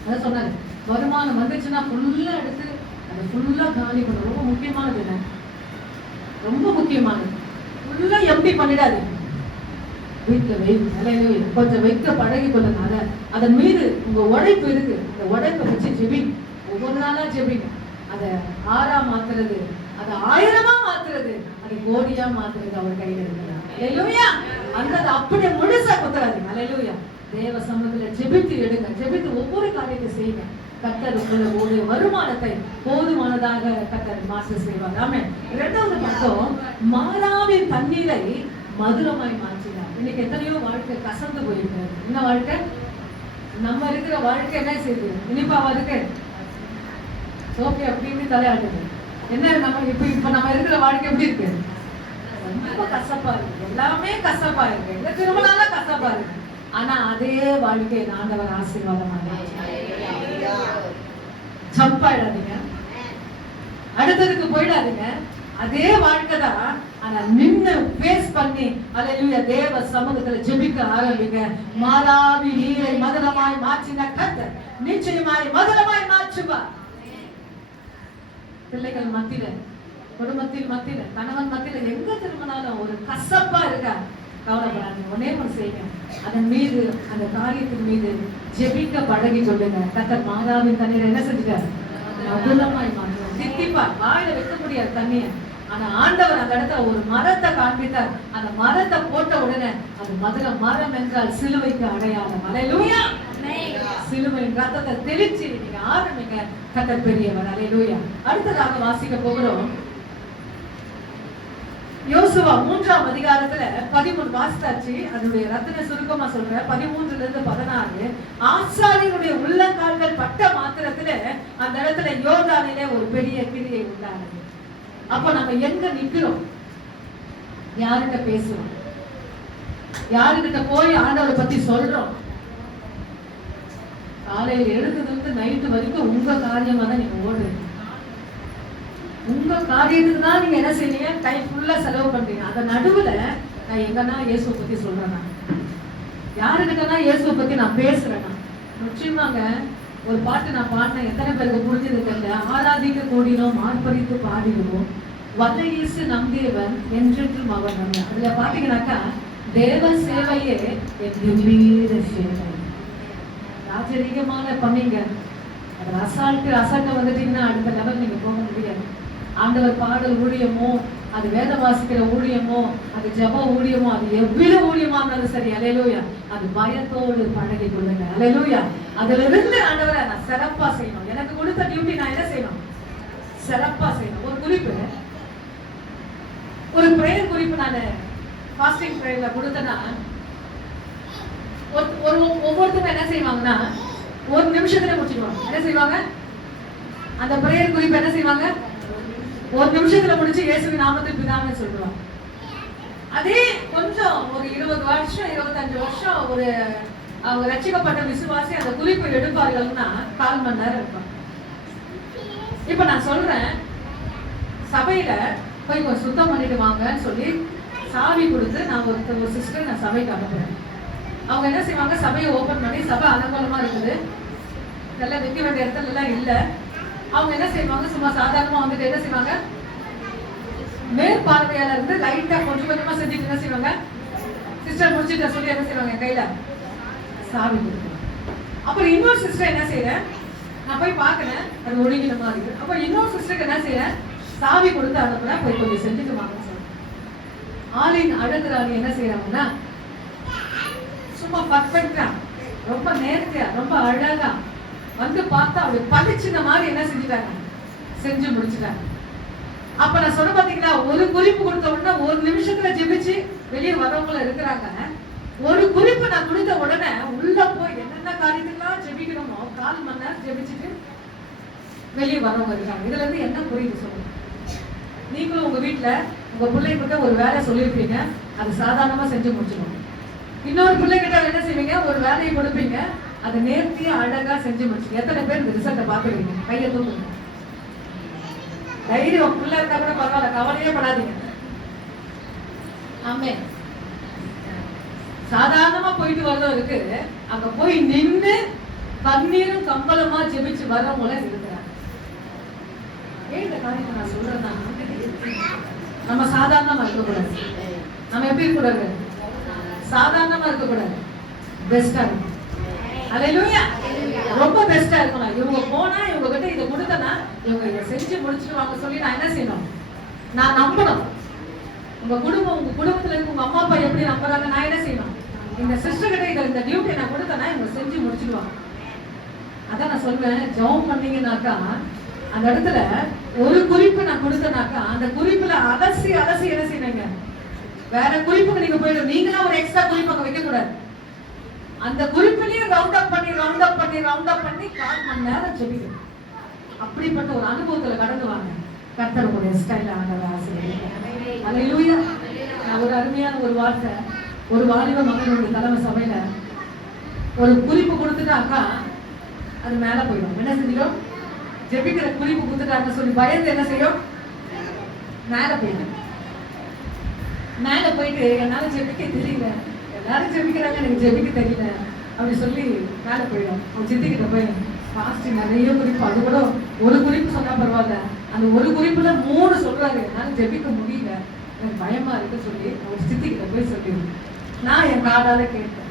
அதான் சொன்னாரு, வருமானம் வந்துச்சுன்னா ஃபுல்லா எடுத்து அதை ஃபுல்லா காலி பண்ண. ரொம்ப முக்கியமானது என்ன, ரொம்ப முக்கியமானது, ஃபுல்லா எம்டி பண்ணிடாது. வீட்டுல வைங்க, கொஞ்சம் வைக்க பழகி கொள்ளுங்க. அதன் மீது உங்க உழைப்பு இருக்கு, அந்த உழைப்பை வச்சு ஜெபிங்க. ஒவ்வொரு நாளா ஜெபிங்க. அதை 6ஆ மாத்துறது, அதை 1000ஆ மாத்துறது, அதை கோடியா மாத்துறது அவர் கையில இருக்கிறார். அல்லேலூயா. அந்த அப்படியே முழுசா குத்துறாதீங்க. அல்லேலூயா. தேவ சமூகத்துல ஜெபித்து எடுங்க. ஜெபித்து ஒவ்வொரு காரியத்தை செய்யுங்க. கர்த்தர் உங்களுடைய வருமானத்தை போதுமானதாக கர்த்தர் மாஸ்டர் செய்வார். ஆமென். இரண்டாவது மட்டும் மாறாவின் தண்ணீரை மதுரமாய் மாற்றினார். இன்னைக்கு எத்தனையோ வாழ்க்கை கசந்து போயிருக்காரு. என்ன வாழ்க்கை? நம்ம இருக்கிற வாழ்க்கை என்ன செய்யுது? இனிப்பாவா இருக்கு? ஓகே அப்படின்னு தலையாடுது. என்ன நம்ம இப்ப நம்ம இருக்கிற வாழ்க்கை எப்படி இருக்கு? ரொம்ப கசப்பா இருக்கு. எல்லாமே கசப்பா இருக்கு. இந்த திருமணால கசப்பா இருக்கு. ஆனா அதே வாழ்க்கையை ஆண்டவர் ஆசீர்வாதமாக ஜம்ப் ஆயிடாதீங்க, அடுத்ததுக்கு போயிடாதீங்க. அதே வாழ்க்கை தான். ஆனா நின்னு பேஸ் பண்ணி அல்லேலூயா தேவ சமூகத்துல ஜெபிக்க ஆரம்பிங்க. மாறாவி நீரை மதுரமாய் மாற்றின கர்த்தர் நிச்சயமாய் மதுரமாய் மாற்றுவார். பிள்ளைகள் மத்தியில, குடும்பத்தில் மத்தியில, கணவன் மத்தியில எங்க திரும்பினாலும் ஒரு கசப்பா இருக்கா, கவலைப்படாதீங்க. ஒன்னே ஒன்று செய்யுங்க, அதன் மீது, அந்த காரியத்தின் மீது ஜெபிக்க பழகி சொல்லுங்க. கர்த்தர் மாறாவின் தண்ணீரை என்ன செஞ்சுட்டார்? மதுரமாய் மாற்றுவார். தித்திப்பா வாயில வைக்க முடியாது தண்ணிய. ஆனா ஆண்டவர் அந்த இடத்துல ஒரு மரத்தை காண்பித்தார். அந்த மரத்தை போட்ட உடனே அது மதுரம். மரம் என்றால் சிலுவைக்கு அடையாளம். அல்லேலூயா. சிலுவையின் ரத்தத்தை தெளிச்சு நீங்க ஆரம்பிங்க. கர்த்தர் பெரியவர். அல்லேலூயா. அடுத்ததாக வாசிக்க போகிறோம் யோசுவா 3ஆம் அதிகாரத்துல 13 வாசித்தாச்சு. அதனுடைய ரத்தின சுருக்கமா சொல்ற 13ல இருந்து 16. ஆசாரியனுடைய உள்ளங்கால்கள் பட்ட மாத்திரத்துல அந்த இடத்துல யோர்தானிலே ஒரு பெரிய கிரியை உண்டானது. அப்ப நம்ம எங்க நிக்கிறோம்? யாருகிட்ட பேசுறோம்? யாருகிட்ட போய் ஆண்டவரை பத்தி சொல்றோம்? காலையில எழுந்ததுல நைட்டு வரைக்கும் உங்க காரியமா தான் நீங்க ஓடுறீங்க. உங்க காரியத்துக்கு தான் நீங்க என்ன செய்றீங்க? டைம் ஃபுல்லா செலவு பண்றீங்க. அந்த நடுவுல நான் எங்கன்னா இயேசுவை பத்தி சொல்றேன்னா, யாருக்கிட்டனா இயேசுவை பத்தி நான் பேசுறேன்னா, நிச்சயமாங்க ஒரு பாட்டு நான் பாடினேன். எத்தனை பேருக்கு புரிஞ்சது தெரியல. ஆராதிக்க கூடினோம், ஆர்ப்பரித்து பாடிடுவோம், வல்ல இயேசு நம் தேவன் என்றென்றும் அவர் நம்ம. அதுல பாத்தீங்கன்னாக்கா தேவ சேவையே என் கம்பீர சேவை. ராஜரீகமான பண்ணீங்க. அது அசால்ட்டை வந்துட்டீங்கன்னா அடுத்த லெவல் நீங்க போக முடியாது. ஆண்டவர் பாடல் ஊழியமோ, அது வேத வாசிக்கிற ஊழியமோ, அது ஜப ஊழியமோ, அது எவ்வளவு ஊழியமா இருந்தாலும் சரி, அல்லேலூயா, அது பயத்தோடு பழகி கொள்ளுங்க. அல்லேலூயா. அதுல இருந்து ஆண்டவரை நான் சிறப்பா செய்யணும். எனக்கு கொடுத்த டியூட்டி நான் என்ன செய்யணும்? சிறப்பா செய்யணும். ஒரு குறிப்பு, ஒரு பிரேயர் குறிப்பு நான் ஃபாஸ்டிங் பிரேயர்ல கொடுத்தேன்னா, ஒவ்வொருத்தரும் என்ன செய்வாங்கன்னா ஒரு நிமிஷத்துல முடிச்சிடுவாங்க. என்ன செய்வாங்க? அந்த பிரேயர் குறிப்பு என்ன செய்வாங்க? ஒரு நிமிஷத்துல முடிச்சு இயேசுவின் நாமத்தில் பிதாவே சொல்லுவாங்க. அதே கொஞ்சம் ஒரு 20 வருஷம் 25 வருஷம் ஒரு அவங்க ரட்சிக்கப்பட்ட விசுவாசி அந்த குறிப்பை எடுப்பார்கள்னா 1/4 மணி நேரம் இருப்பாங்க. இப்ப நான் சொல்றேன், சபையில போய் கொஞ்சம் சுத்தம் பண்ணிட்டு வாங்கன்னு சொல்லி சாவி கொடுத்து நான் ஒரு சிஸ்டர் நான் சபைக்கு அனுப்புறேன். அவங்க என்ன செய்வாங்க? சபையை ஓபன் பண்ணி, சபை அலங்கோலமா இருக்குது, இதெல்லாம் வைக்க வேண்டிய இடத்துல எல்லாம் இல்ல. அவங்க என்ன செய்வாங்க? சும்மா சாதாரணமா வந்துட்டு என்ன செய்வாங்க? மேற்பார்வையால இருந்து லைட்டா கொஞ்சம் கொஞ்சமா செஞ்சுட்டு என்ன செய்வாங்க? சிஸ்டர் முடிச்சுட்டு சொல்லி என்ன செய்வாங்க? கையில சாவி கொடுக்குறாங்க. அப்புறம் இன்னொரு சிஸ்டர் என்ன செய்யறேன், நான் போய் பாக்குறேன், அது ஒழுங்கின மாதிரி இருக்கு. அப்ப இன்னொரு சிஸ்டருக்கு என்ன செய்யறேன்? சாவி கொடுத்து அனுப்புறேன், போய் கொஞ்சம் செஞ்சுட்டு வாங்கன்னு சொல்றேன். ஆளின் அழகுறாங்க என்ன செய்யறாங்கன்னா, சும்மா பர்ஃபெக்டா, ரொம்ப நேர்த்தியா, ரொம்ப அழகா வந்து பார்த்தா அப்படி பளிச்சின மாதிரி என்ன செஞ்சுட்டாங்க? செஞ்சு முடிச்சுட்டாங்க. அப்ப நான் சொன்ன பாத்தீங்களா, ஒரு குறிப்பு கொடுத்த உடனே ஒரு நிமிஷத்துல ஜெபிச்சு வெளியே வரவங்கள இருக்கிறாங்க. ஒரு குறிப்பு நான் கொடுத்த உடனே உள்ள போய் என்னென்ன காரியத்துக்கெல்லாம் ஜெபிக்கணுமோ 4 மணி நேரம் ஜெபிச்சுட்டு வெளியே வரவங்க இருக்காங்க. இதுல இருந்து என்ன புரியுது சொல்லுங்க? நீங்களும் உங்க வீட்டுல உங்க பிள்ளைகிட்ட ஒரு வேலை சொல்லியிருப்பீங்க, அது சாதாரணமா செஞ்சு முடிச்சுக்கணும். இன்னொரு பிள்ளைகிட்ட என்ன செய்வீங்க, ஒரு வேலையை கொடுப்பீங்க, அதை நேர்த்தியா அழகா செஞ்சு முடிச்சுங்க. எத்தனை பேர் இந்த ரிசல்ட்டை பாத்துருவீங்க? கையை தூக்குங்க. தைரியம் பிள்ளை இருந்தா கூட பரவாயில்ல, கவலையே படாதீங்க. ஆமே. சாதாரணமா போயிட்டு வரதும் இருக்கு, அங்க போய் நின்று கண்ணீரும் கம்பளமா ஜெபிச்சு வர்றவங்கள இருக்கிறாங்க. ஏன் இந்த காரியத்தை நான் சொல்றேன்னா, நம்ம சாதாரணமா இருக்கக்கூடாது. நம்ம எப்படி இருக்கக்கூடாது? சாதாரணமா இருக்கக்கூடாது, பெஸ்டா இருக்கணும். அல்லேலூயா. ரொம்ப பெஸ்டா இருக்கணும். இவங்க போனா இவங்க கிட்ட இதை கொடுத்தனா இவங்க இதை செஞ்சு முடிச்சிடுவாங்க சொல்லி நான் என்ன செய்யணும்? நான் நம்பணும். உங்க குடும்பத்துல இருக்க உங்க அம்மா அப்பா எப்படி நம்புறாங்க, நான் என்ன செய்யணும்? இந்த சிஸ்டர் கிட்ட இந்த டியூட்டி நான் கொடுத்தனா இவங்க செஞ்சு முடிச்சிடுவாங்க. அதான் நான் சொல்வேன், ஜெபம் பண்ணீங்கன்னாக்கா அந்த இடத்துல ஒரு குறிப்பு நான் கொடுத்தனாக்கா அந்த குறிப்புல அலசி அலசி என்ன செய்யணுங்க, வேற குறிப்புக்கு நீங்க போயிடும். நீங்களா ஒரு எக்ஸ்ட்ரா குறிப்பு அங்க வைக்க கூடாது. அந்த குறிப்பிலேயே ரவுண்ட் அப் பண்ணி 4 மணி நேரம் ஜெபிக்கணும். அப்படிப்பட்ட ஒரு அனுபவத்துல கடந்து வாங்க. கர்த்தர் உங்களுடைய ஸ்டைல ஆசீர்வதிப்பார். அல்லேலூயா. ஒரு அருமையான ஒரு வார்த்தை, ஒரு வாலிப மகனுடைய தலைமை சபையில ஒரு குறிப்பு கொடுத்துட்டாக்கா அது மேல போயிடும். என்ன செஞ்சிடும்? ஜெபிக்கிற குறிப்பு கொடுத்துட்டாங்க சொல்லி பயந்து என்ன செய்யும்? மேல போயிடும். மேல போயிட்டு என்னால ஜெபிக்க தெரியல, எல்லாரும் ஜெபிக்கிறாங்க, எனக்கு ஜெபிக்க தெரியல அப்படி சொல்லி மேல போயிடும். அவன் சித்திக்கிட்ட போய் பாஸ்ட் நிறைய குறிப்பு, அது கூட ஒரு குறிப்பு சொன்னா பரவாயில்ல, அந்த ஒரு குறிப்புல 3 சொல்றாரு, என்னால ஜெபிக்க முடியல, எனக்கு பயமா இருக்கு சொல்லி அவர் சித்திக்கிட்ட போய் சொல்லிடுவேன். நான் என் காதால கேட்டேன்.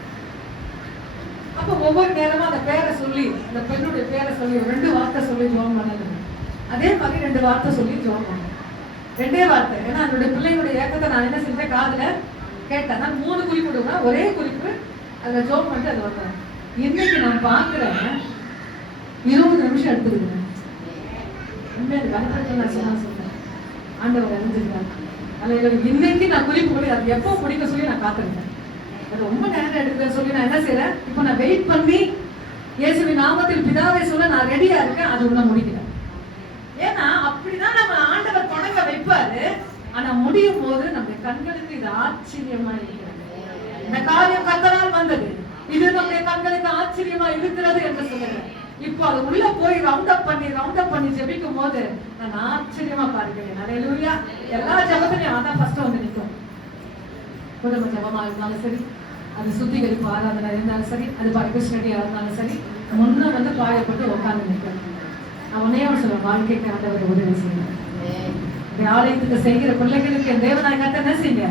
அப்ப ஒவ்வொரு நேரமும் அந்த பேரை சொல்லி, அந்த பெண்ணுடைய பேரை சொல்லி 2 வார்த்தை சொல்லி ஜெபம் பண்ணது. அதே மாதிரி 2 வார்த்தை சொல்லி ஜெபம் பண்ணேன். 2 வார்த்தை. ஏன்னா என்னுடைய பிள்ளைங்களுடைய ஏக்கத்தை நான் என்ன செஞ்சேன், காதுல கேட்டேன். நான் 3 குறிப்பு கொடுக்குறேன், ஒரே குறிப்பு அதுல ஜெபம் பண்ணிட்டு அது வந்தேன். இன்னைக்கு நான் பாக்குறேன் 20 நிமிஷம் எடுத்துக்கிறேன். உண்மையாக கணக்கு நான் சொன்னேன், ஆண்டவர் அறிஞ்சிருக்காங்க. அதில் இன்னைக்கு நான் குறிப்பு கூட அது எப்போ பிடிக்க சொல்லி நான் காத்திருக்கேன். அது ரொம்ப நேரம் எடுக்கிறேன் சொல்லி நான் என்ன செய்யறேன், இப்போ நான் வெயிட் பண்ணி இயேசுவின் நாமத்தில் பிதாவை சொல்ல நான் ரெடியா இருக்கேன். அது உள்ள முடிக்கிறேன். ஏன்னா அப்படிதான் நம்ம ஆண்டவர் தொடங்க வைப்பாரு. ஆனா முடியும் போது நம்ம கண்களுக்கு இது ஆச்சரியமா இருக்கிறது. இந்த காரியம் கர்த்தரால் வந்தது, இது நம்முடைய கண்களுக்கு ஆச்சரியமா இருக்கிறது என்று சொல்லுங்க. இப்போ அது உள்ள போய் ரவுண்ட் அப் பண்ணி ஜெபிக்கும் போது நான் ஆச்சரியமா பார்க்கிறேன். அல்லேலூயா. எல்லா ஜெபத்திலையும் அதான் ஃபர்ஸ்ட் வந்து நிற்கும். குடும்ப ஜெபமா இருந்தாலும் சரி, அது சுத்திகரிப்பு ஆராதனை இருந்தாலும் சரி, அது பரிகிருஷ்ணடியா இருந்தாலும் சரி, முன்ன வந்து பாயப்பட்டு உட்கார்ந்து நிற்கிறேன். நான் உன்னையே சொல்லுவேன், வாழ்க்கைக்கு ஆண்டவர் உதவி செய்யணும். ஆலயத்துக்கு செய்கிற பிள்ளைகளுக்கு தேவனாய் கர்த்தர் என்ன செய்யுங்க,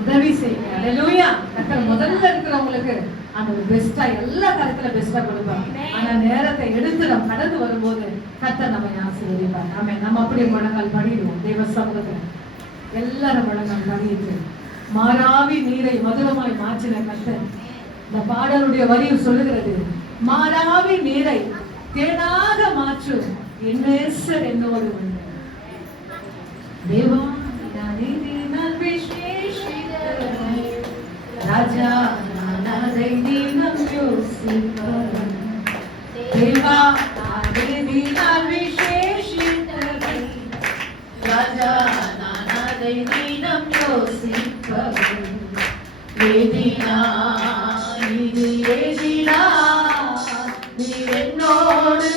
உதவி செய்யுங்க. அல்லேலூயா. கர்த்தர் முதல்ல இருக்கிறவங்களுக்கு அந்த ஒரு பெஸ்டா எல்லா காலத்துல பெஸ்டா கொடுப்பாங்க. ஆனா நேரத்தை எடுத்து நம்ம கடந்து வரும்போது கர்த்தர் நம்ம ஆசீர்வதிப்பார். நம்ம அப்படியே முழங்கால் படிடுவோம். தேவ சமூகத்துல எல்லாரும் முழங்கால் படிட்டு மாறாவி நீரை மதுரமாய் மாற்றின கர்த்தர். இந்த பாடலுடைய வரி சொல்லுகிறது, மாறாவி நீரை தேனாக மாற்றும் என் நேசர் என்னோடு உண்டு. தேவா நான் விசேஷித்தவன், ராஜா நான் அதை தினம் யோசிப்பவன். தேவா நான் விசேஷித்தவன், ராஜா நான் அதை தினம் யோசிப்பவன். ஏதினா இது ஏதினா நீ என்னோடு